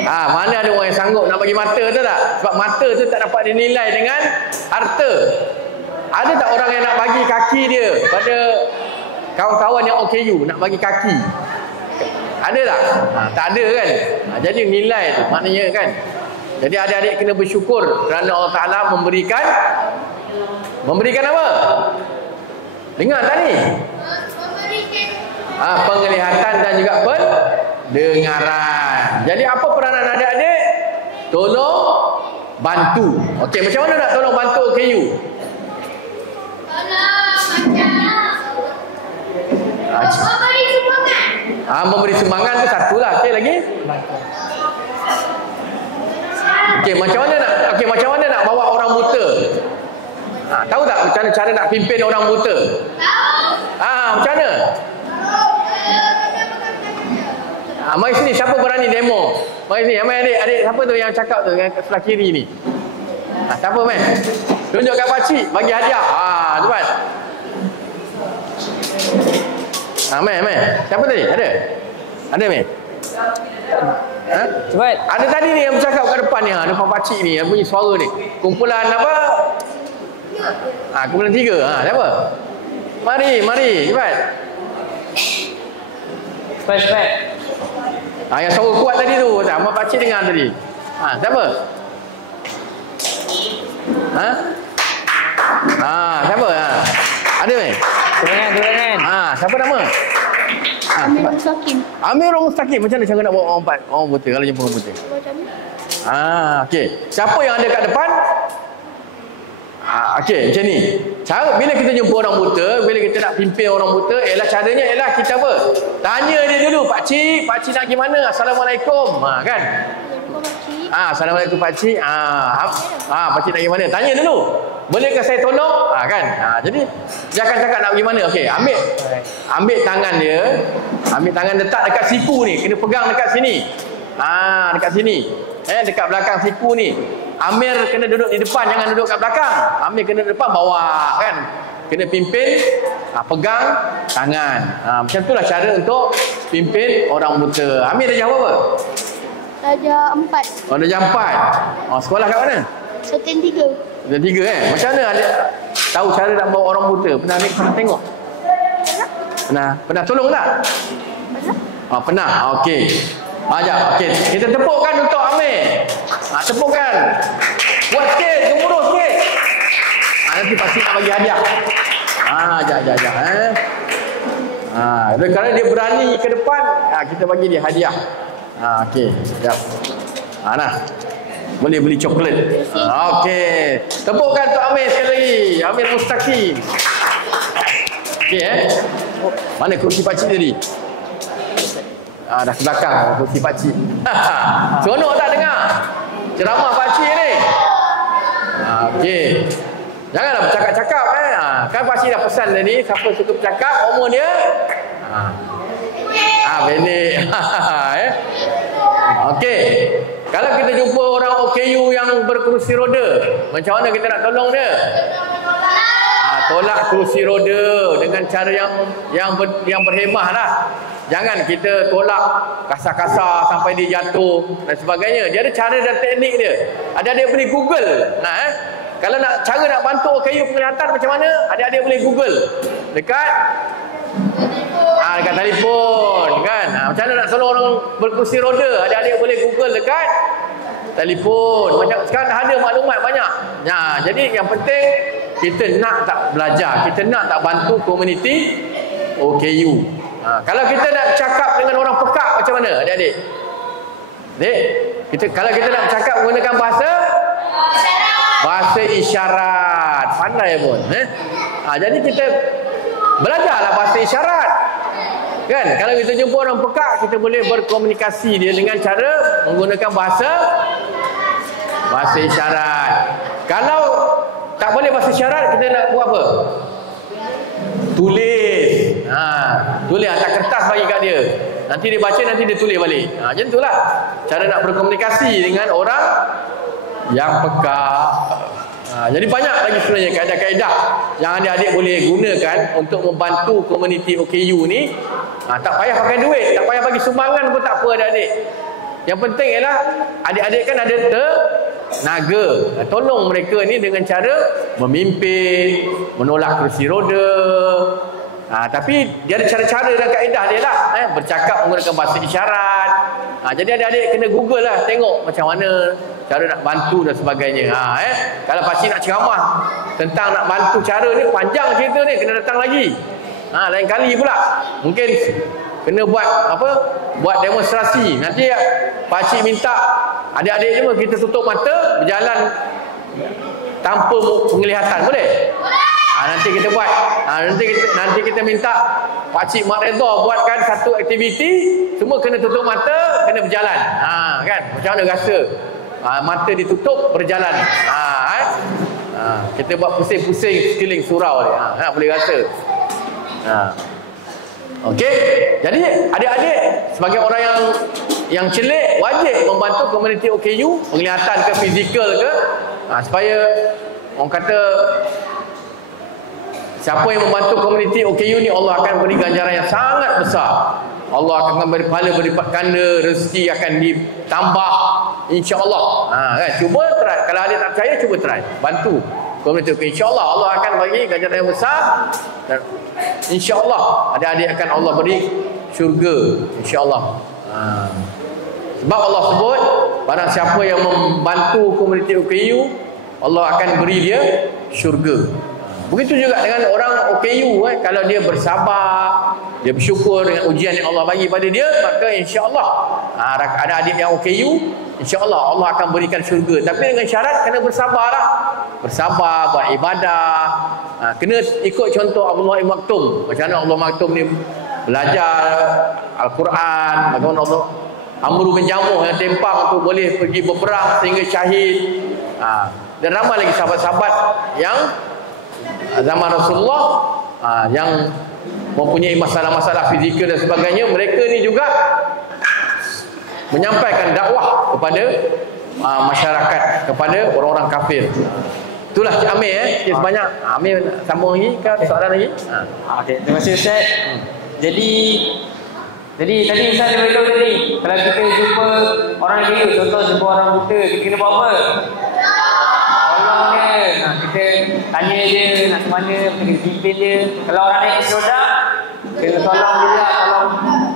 Mana ada orang yang sanggup nak bagi mata tu tak? Sebab mata tu tak dapat dinilai dengan harta. Ada tak orang yang nak bagi kaki dia pada kawan-kawan yang OKU, nak bagi kaki? Ada tak? Tak ada kan? Jadi nilai tu maknanya kan. Jadi adik-adik kena bersyukur kerana Allah Ta'ala memberikan apa? Dengar tak ni? Penglihatan dan juga pendengaran. Jadi apa peranan adik-adik? Tolong bantu. Okey, macam mana nak tolong bantu OKU? Memberi sumbangan tu satulah. Okey, lagi? Okey, macam mana nak bawa orang buta? Tahu tak macam mana cara nak pimpin orang buta? Macam mana? Mari sini, siapa berani demo? Mari sini, adik, siapa tu yang cakap tu yang sebelah kiri ni? Siapa meh? Tunjuk kat pakcik, bagi hadiah. Cepat. Meh. Siapa tadi? Ada meh? Cepat. Ada tadi ni yang bercakap kat depan ni, depan pakcik ni, yang bunyi suara ni. Kumpulan apa? Kumpulan 3. Siapa? Mari, cepat. Cepat. Yang suara kuat tadi tu, mak pakcik dengar tadi. Siapa? Siapa? Ada meh? Turangan. Siapa nama? Amir Mustaqim. Amir Mustaqim. Macam mana cara nak bawa orang buta kalau jumpa orang buta? Macam ni. Okey. Siapa yang ada kat depan? Okey, macam ni. Cara bila kita jumpa orang buta, bila kita nak pimpin orang buta, caranya ialah kita apa? Tanya dia dulu, pakcik nak pergi mana? Assalamualaikum. Kan? Assalamualaikum pakcik. Pakcik nak pergi mana? Tanya dulu. Bolehkah saya tolong? Kan? Jadi dia akan cakap nak pergi mana. Okey, ambil tangan dia. Ambil tangan, letak dekat siku ni. Kena pegang dekat sini. Dekat sini. Dekat belakang siku ni. Amir kena duduk di depan, jangan duduk kat belakang. Amir kena depan, bawa kan. Kena pimpin, pegang tangan. Macam itulah cara untuk pimpin orang buta. Amir darjah berapa? Darjah 4. Darjah 4. Sekolah kat mana? Setin 3. Darjah 3 Macam mana ada tahu cara nak bawa orang buta? Pernah tengok? Pernah tolong tak? Pernah. Okey. Okey. Kita tepukkan untuk Amir. Tepukkan. Buat sikit, gemuruh sikit. Nanti pasti nak bagi hadiah. Sekejap. Kerana dia berani ke depan, kita bagi dia hadiah. Okey, sekejap. Boleh beli coklat. Okey. Tepukkan untuk Amir sekali lagi. Amir Mustaqim. Okey Mana kerusi pakcik tadi? Dah ke belakang kerusi pakcik. Seronok tak dengar ceramah pakcik ni? Okey. Janganlah bercakap-cakap Kan pakcik dah pesan tadi, siapa suka bercakap, umur dia pendek. Okey. Kalau kita jumpa orang OKU yang berkerusi roda, macam mana kita nak tolong dia? Tolak kerusi roda dengan cara yang berhemah lah. Jangan kita tolak kasar-kasar sampai dia jatuh dan sebagainya. Dia ada cara dan teknik dia. Adik-adik boleh Google. Kalau nak cara nak bantu OKU penglihatan macam mana, adik-adik boleh Google. Dekat dekat telefon kan. Macam mana nak tolong orang berkursi roda, adik-adik boleh Google dekat telefon. Macam sekarang dah ada maklumat banyak. Jadi yang penting kita nak tak belajar, kita nak tak bantu komuniti OKU. Kalau kita nak cakap dengan orang pekak macam mana adik-adik? Kalau kita nak cakap menggunakan bahasa isyarat, pandai pun. Jadi kita belajarlah bahasa isyarat. Kan? Kalau kita jumpa orang pekak, kita boleh berkomunikasi dia dengan cara menggunakan bahasa isyarat. Kalau tak boleh bahasa isyarat, kita nak buat apa? Tulis. Tulis atas kertas bagi kat dia. Nanti dia baca, nanti dia tulis balik. Macam itulah cara nak berkomunikasi dengan orang yang pekak. Jadi banyak lagi sebenarnya kaedah-kaedah yang adik-adik boleh gunakan untuk membantu komuniti OKU ni. Tak payah pakai duit, tak payah bagi sumbangan pun tak apa adik-adik. Yang penting ialah adik-adik kan ada tenaga. Tolong mereka ni dengan cara memimpin, menolak kerusi roda. Tapi dia ada cara-cara dan kaedah dia lah. Bercakap menggunakan bahasa isyarat. Jadi adik-adik kena Google lah, tengok macam mana cara nak bantu dan sebagainya. Kalau pakcik nak ceramah tentang nak bantu cara ni, panjang cerita ni, kena datang lagi. Lain kali pula mungkin kena buat demonstrasi. Nanti pakcik minta adik-adik ni kita tutup mata, berjalan tanpa penglihatan, boleh? Nanti kita buat. Nanti kita minta pakcik Mak Reza buatkan satu aktiviti, semua kena tutup mata, kena berjalan. Kan? Macam mana rasa? Mata ditutup, berjalan. Kita buat pusing-pusing sekeliling surau dia. Boleh rasa. Okey. Jadi adik-adik sebagai orang yang celik, wajib membantu komuniti OKU, penglihatan ke fizikal ke, supaya orang kata siapa yang membantu komuniti OKU ni, Allah akan beri ganjaran yang sangat besar. Allah akan beri pahala berlipat ganda, rezeki akan ditambah, insya-Allah. Kan? Cuba try. Kalau adik tak percaya, cuba try. Bantu komuniti OKU. Insya-Allah Allah akan bagi ganjaran yang besar. Dan insya-Allah adik-adik akan Allah beri syurga, insya-Allah. Sebab Allah sebut, barang siapa yang membantu komuniti OKU, Allah akan beri dia syurga. Begitu juga dengan orang OKU, kalau dia bersabar, dia bersyukur dengan ujian yang Allah bagi pada dia, maka insya-Allah ada adik yang OKU, insya-Allah Allah akan berikan syurga. Tapi dengan syarat kena bersabarlah. Bersabar, buat ibadah. Kena ikut contoh Abdullah Ibn Maktum. Macam mana Abdullah Maktum ni belajar Al-Quran, bagaimana Allah Amru bin Jamuh yang tempang tu boleh pergi berperang sehingga syahid. Dan ramai lagi sahabat-sahabat yang zaman Rasulullah yang mempunyai masalah-masalah fizikal dan sebagainya, mereka ni juga menyampaikan dakwah kepada masyarakat, kepada orang-orang kafir. Itulah Cik Amir Cik sebanyak. Amir sambung lagi ke soalan lagi? Okey, terima kasih Ustaz. Jadi tadi Ustaz dia beritahu tadi, kalau kita jumpa orang gila, contoh jumpa orang buta, kita kena buat apa? Tolong dia. Kita tanya dia nak ke mana, kita pimpin dia. Kalau orang naik kursi roda, kena tolong dia lah,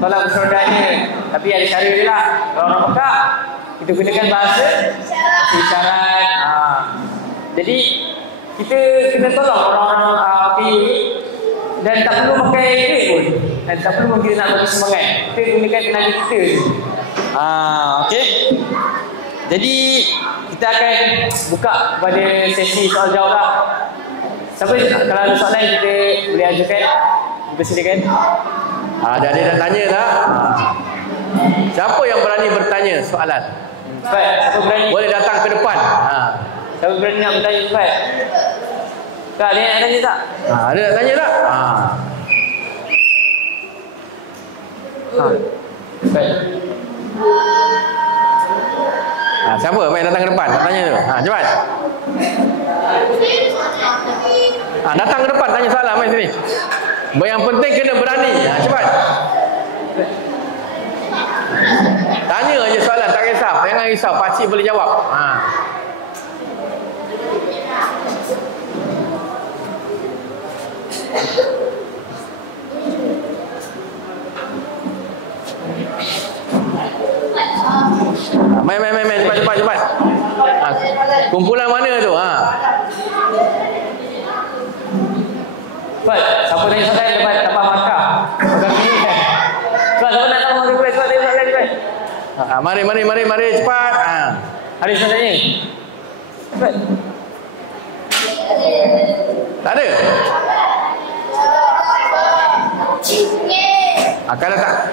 tolong kursi rodanya. Tapi ada cara dia lah. Kalau orang pekak, kita gunakan bahasa isyarat. Jadi kita kena tolong orang-orang PU ni, dan tak perlu pakai duit pun, dan tak perlu kita nak bagi semangat. Kita gunakan tenaga kita. Okey. Jadi kita akan buka kepada sesi soal jawab lah. Siapa kalau ada soalan kita boleh ajukan. Persilakan. Ada nak tanya tak? Siapa yang berani bertanya soalan? Baik, siapa berani? Boleh datang ke depan. Siapa berani nak bertanya cepat? Kak, ada yang nak tanya tak? Ada nak tanya tak? Baik. Siapa main datang ke depan? Nak tanya tu. Cepat. Datang ke depan tanya soalan main sini. Yang penting kena berani. Cepat. Tanya aja soalan, tak kisah. Jangan risau, pakcik boleh jawab. Main, cepat. Kumpulan mana tu? Cepat, siapa tanya soalan dapat markah. Bukan ini kan. Cepat, siapa nak tahu markah cepat, Mari cepat. Haris nak tanya. Cepat. Tak ada.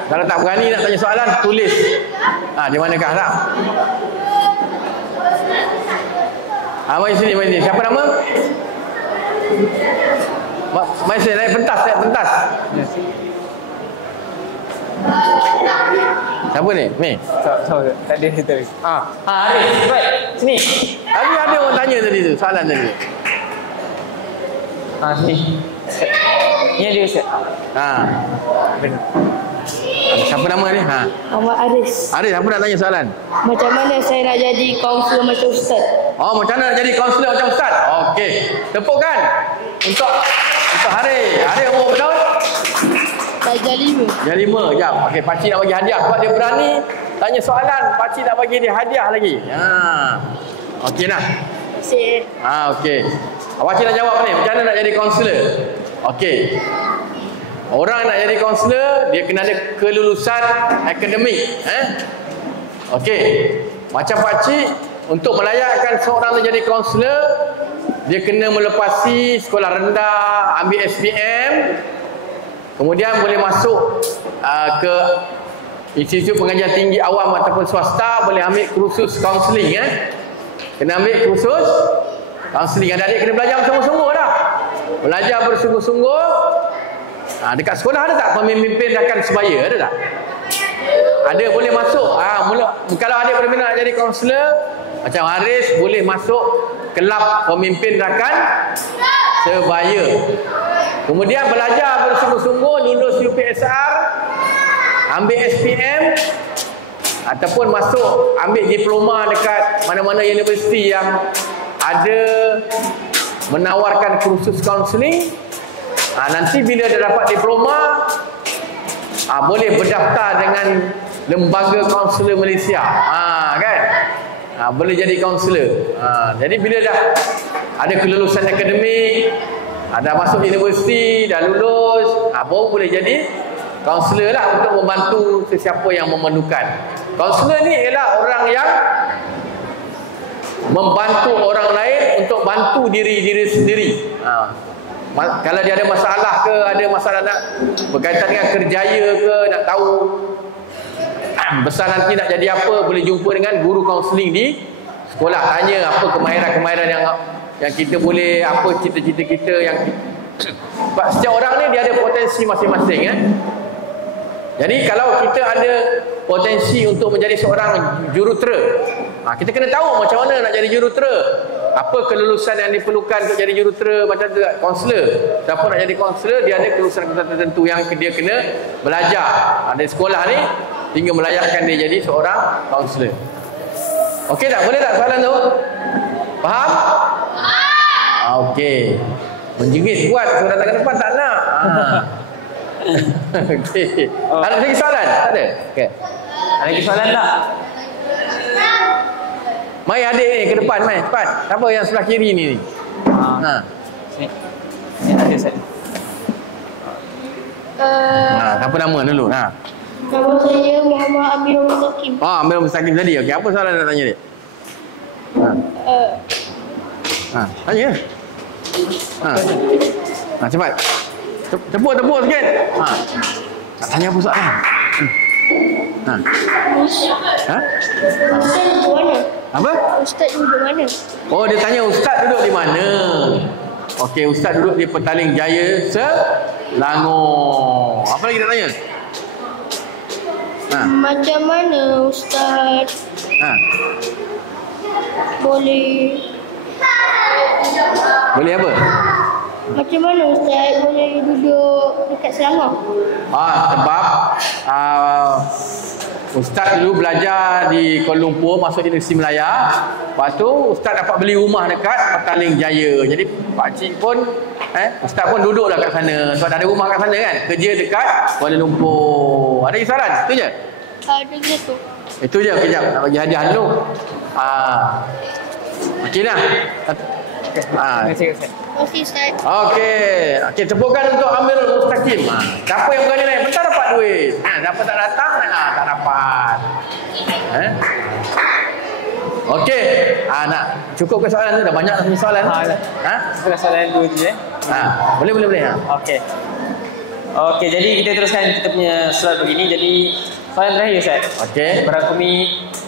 Kalau tak berani nak tanya soalan, tulis. Di manakah tak? Mari sini. Siapa nama? Mari sini, naik pentas. Siapa ni? Ni. Tak ada cerita. Haris, cepat. Sini. Tadi ada orang tanya tadi tu, soalan tadi. Sini. Ni ada Ustaz. Siapa nama ni? Muhammad Aris. Aris, apa nak tanya soalan? Macam mana saya nak jadi kaunselor macam Ustaz? Macam mana nak jadi kaunselor macam Ustaz? Okey. Tepukan untuk Haris. Haris umur berapa? Darjah 5. Darjah 5. Jap. Okey, pakcik nak bagi hadiah sebab dia berani tanya soalan. Pakcik nak bagi dia hadiah lagi. Okey nah. Okey. Pakcik nak jawab ni, macam mana nak jadi kaunselor? Okey. Orang nak jadi kaunselor, dia kena ada kelulusan akademik. Okey. Macam pakcik, untuk melayakkan seorang tu jadi kaunselor, dia kena melepasi sekolah rendah, ambil SPM, kemudian boleh masuk ke Institut Pengajian Tinggi Awam ataupun swasta, boleh ambil kursus kaunseling. Kena ambil kursus kaunseling. Adik-adik kena belajar bersungguh-sungguh dah. Belajar bersungguh-sungguh. Dekat sekolah ada tak pemimpin rakan sebaya? Ada tak? Ada, boleh masuk. Kalau ada berminat nak jadi kaunselor macam Haris, boleh masuk kelab pemimpin rakan sebaya. Kemudian belajar bersungguh-sungguh, lulus UPSR, ambil SPM, ataupun masuk ambil diploma dekat mana-mana universiti yang ada menawarkan kursus kaunseling. Nanti bila dia dapat diploma, boleh berdaftar dengan Lembaga Kaunselor Malaysia. Kan? Boleh jadi kaunselor. Jadi bila dah ada kelulusan akademik, dah masuk universiti, dah lulus, baru boleh jadi kaunselor lah untuk membantu sesiapa yang memerlukan. Kaunselor ni ialah orang yang membantu orang lain untuk bantu diri sendiri. Kalau dia ada masalah ke, ada masalah nak berkaitan dengan kerjaya ke, nak tahu besar nanti nak jadi apa, boleh jumpa dengan guru kaunseling di sekolah. Tanya apa kemahiran-kemahiran yang kita boleh, apa cita-cita kita yang sebab setiap orang ni dia ada potensi masing-masing. Jadi kalau kita ada potensi untuk menjadi seorang jurutera, kita kena tahu macam mana nak jadi jurutera, apa kelulusan yang diperlukan untuk jadi jurutera. Macam tu kaunselor, siapa nak jadi kaunselor, dia ada kelulusan tertentu yang dia kena belajar. Ada sekolah ni tinggal melayakkan dia jadi seorang kaunselor. Okey tak? Boleh tak soalan tu? Faham? Okey. Menjengis kuat, sudah datang ke depan tak nak. Okey. Ada lagi soalan? Tak ada? Okey. Ada lagi soalan tak? Mai adik ni ke depan, mai. Cepat. Siapa yang sebelah kiri ni? Sini. Ni ada Ustaz. Siapa nama dulu? Nama saya Muhammad Amirul Mustaqim. Amirul Mustaqim tadi. Okey, apa soalan nak tanya dia? Tanya. Cepat. Tepuk sikit. Nak tanya apa soalan? Ustaz duduk mana? Apa? Ustaz duduk mana? Dia tanya ustaz duduk di mana. Okey, ustaz duduk di Petaling Jaya, Selangor. Apa lagi nak tanya? Macam mana Ustaz boleh apa? Macam mana Ustaz boleh duduk dekat Selangor? Sebab Ustaz dulu belajar di Kuala Lumpur, masuk Universiti Melaya. Lepas tu Ustaz dapat beli rumah dekat Petaling Jaya. Jadi pakcik pun Ustaz pun duduklah kat sana. Sebab ada rumah kat sana kan. Kerja dekat Kuala Lumpur. Ada soalan? Itu je? Ada gitu. Itu je. Kejap nak bagi hadiah dulu. Okey dah. Terima kasih Ustaz. Terima kasih Ustaz. Okey, tepukan untuk Amirul Mustaqim. Siapa yang berani naik bentar dapat duit. Siapa tak datang tak dapat. Okey, nak cukup ke soalan tu? Dah banyak dah soalan. Soalan dua je. Boleh. Okey, jadi kita teruskan kita punya slide begini. Jadi soalan terakhir Ustaz. Okey. Berangkumi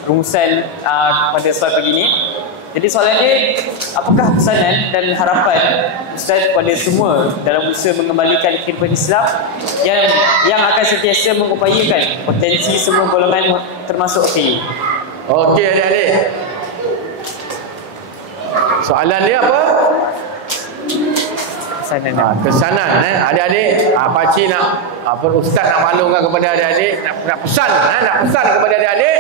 rumusan pada slide begini. Jadi soalan dia, apakah pesanan dan harapan Ustaz kepada semua dalam usaha mengembalikan kehidupan Islam yang akan sentiasa mengupayakan potensi semua golongan termasuk OKU? Okey adik-adik. Soalan dia apa? Pesanan. Kesanan adik-adik. Pakcik nak Ustaz nak maklumkan kepada adik-adik, nak pesan kepada adik-adik.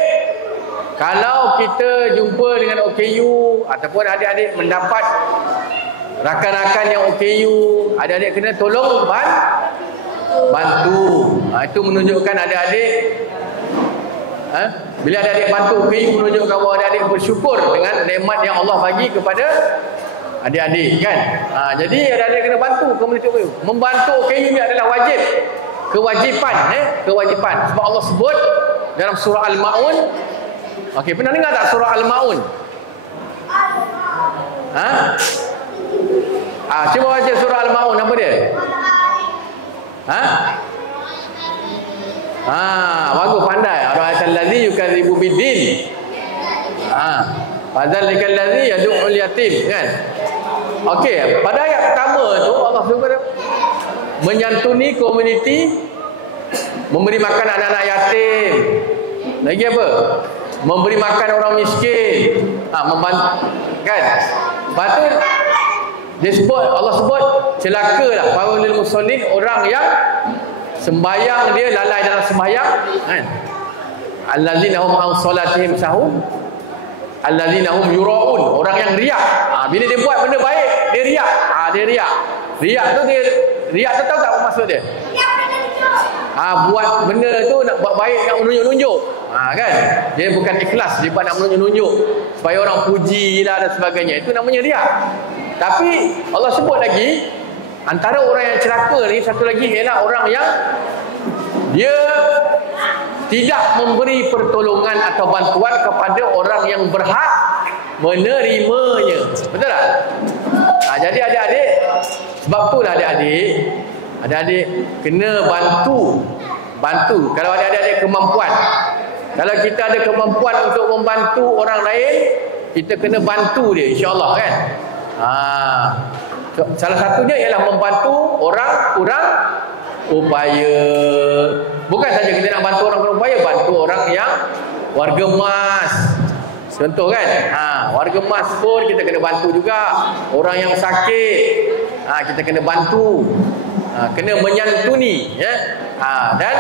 Kalau kita jumpa dengan OKU ataupun adik-adik mendapat rakan-rakan yang OKU, adik-adik kena tolong bantu. Itu menunjukkan adik-adik bila adik-adik bantu OKU, menunjukkan bahawa adik-adik bersyukur dengan nikmat yang Allah bagi kepada adik-adik kan. Jadi adik-adik kena bantu komuniti OKU. Membantu OKU ni adalah wajib, kewajipan. Sebab Allah sebut dalam surah Al-Maun. Okey, pernah dengar tak surah Al-Maun? Cuba baca surah Al-Maun, apa dia? Bagus, pandai. Ara'aital ladzi yukadzibu biddin. Fadzalikal ladzi yad'ul yatim, kan? Okey, pada ayat pertama tu Allah SWT menyantuni komuniti, memberi makan anak-anak yatim. Lagi apa? Memberi makan orang miskin, membantu, kan? Lepas tu Allah sebut celakalah para lil musallin, orang yang sembahyang dia lalai dalam sembahyang, kan? Allazina hum an salatihim sahun, allazina hum yuraun, orang yang riak. Bila dia buat benda baik dia riak. Riak tu tahu tak apa maksud dia? Buat benda tu nak buat baik, nak menunjuk-nunjuk, kan? Dia bukan ikhlas, dia buat nak menunjuk-nunjuk supaya orang puji lah dan sebagainya. Itu namanya riak. Tapi Allah sebut lagi, antara orang yang celaka ni satu lagi ialah orang yang dia tidak memberi pertolongan atau bantuan kepada orang yang berhak menerimanya. Betul tak? Jadi adik-adik, sebab itulah adik-adik kena bantu. Kalau adik-adik kemampuan, kalau kita ada kemampuan untuk membantu orang lain, kita kena bantu dia, insya-Allah, kan? Salah satunya ialah membantu orang kurang upaya. Bukan saja kita nak bantu orang kurang upaya, bantu orang yang warga emas. Contoh kan, warga emas pun kita kena bantu juga. Orang yang sakit, kita kena bantu. Kena menyantuni, ya. Dan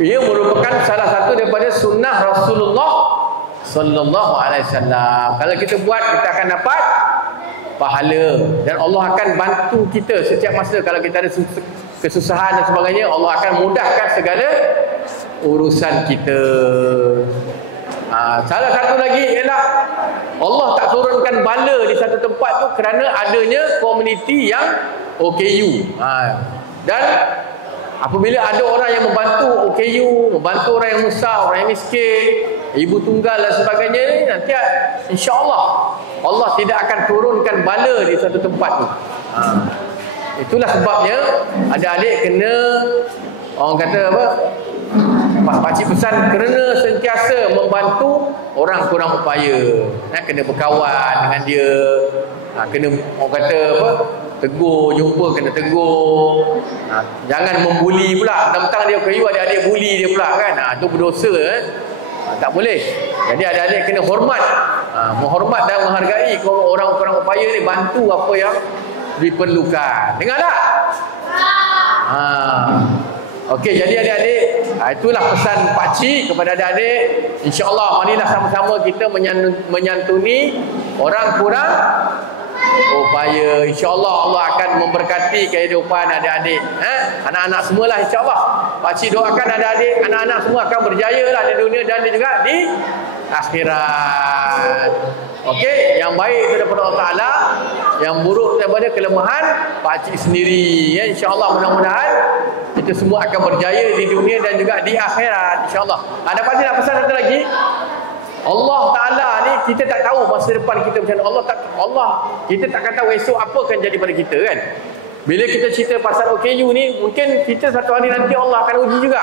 ia merupakan salah satu daripada sunnah Rasulullah sallallahu alaihi wasallam. Kalau kita buat, kita akan dapat pahala dan Allah akan bantu kita setiap masa. Kalau kita ada kesusahan dan sebagainya, Allah akan mudahkan segala urusan kita. Salah satu lagi ialah Allah tak turunkan bala di satu tempat tu kerana adanya komuniti yang OKU. Dan apabila ada orang yang membantu OKU, membantu orang yang susah, orang yang miskin, ibu tunggal dan sebagainya, nanti insya-Allah Allah tidak akan turunkan bala di satu tempat tu. Itulah sebabnya adik-adik kena, orang kata apa, pakcik pesan, kerana sentiasa membantu orang kurang upaya. Kena berkawan dengan dia, kena, orang kata apa, tegur, jumpa kena tegur. Jangan membuli pula. Tentang dia kayu, adik-adik buli dia pula, kan? Itu berdosa. Tak boleh. Jadi adik-adik kena hormat menghormat dan menghargai orang-orang upaya ni bantu apa yang diperlukan. Dengar tak? Okey, jadi adik-adik, itulah pesan pakcik kepada adik-adik. InsyaAllah marilah sama-sama kita menyantuni orang kurang upaya. InsyaAllah Allah akan memberkati kehidupan adik-adik, anak-anak semualah insyaAllah. Pakcik doakan adik-adik, anak-anak semua akan berjaya lah di dunia dan juga di akhirat. Okey, yang baik itu daripada Allah Ta'ala, yang buruk daripada kelemahan pakcik sendiri. Ya, insyaAllah mudah-mudahan kita semua akan berjaya di dunia dan juga di akhirat, insyaAllah. Ada pakcik nak pesan satu lagi? Allah Ta'ala ni kita tak tahu masa depan kita macam mana. Kita takkan tahu esok apa akan jadi pada kita kan. Bila kita cerita pasal OKU ni, mungkin kita satu hari nanti Allah akan uji juga.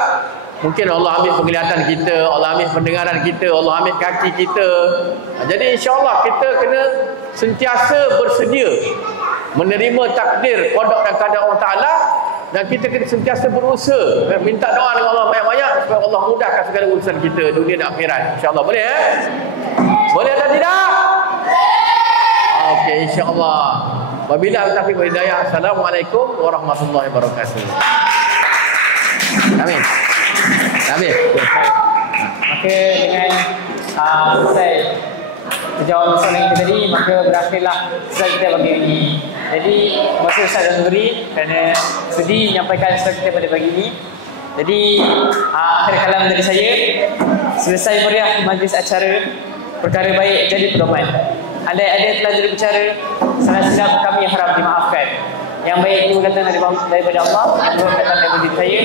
Mungkin Allah ambil penglihatan kita, Allah ambil pendengaran kita, Allah ambil kaki kita. Jadi insyaAllah kita kena sentiasa bersedia menerima takdir, qada dan qadar Allah Ta'ala. Dan kita kena sentiasa berusaha minta doa dengan Allah banyak-banyak supaya Allah mudahkan segala urusan kita dunia dan akhirat. InsyaAllah boleh Boleh atau tidak? Okey, insyaAllah. Wabillahi taufiq wal hidayah. Assalamualaikum warahmatullahi wabarakatuh. Amin. Amin. Maka dengan selesai menjawab soalan kita tadi, maka berakhirlah slide kita pagi ini. Jadi masa Ustaz dan Nuri kerana sudi menyampaikan slide kita pada pagi ini. Jadi akhir kalam dari saya, selesai meriah majlis acara, perkara baik jadi pedoman. Andai telah jadi bicara, salah silap kami harap dimaafkan. Yang baik itu datang daripada Allah, yang buruk datang daripada diri saya.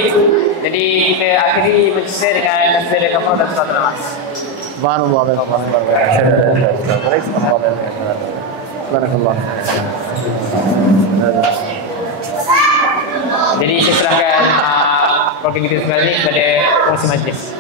Jadi kita akhiri majlis saya dengan tasbih dan kafarah dan salat Namas. Subhanallah Barakallah. Jadi saya serahkan program kita sekali kepada pengurusi majlis.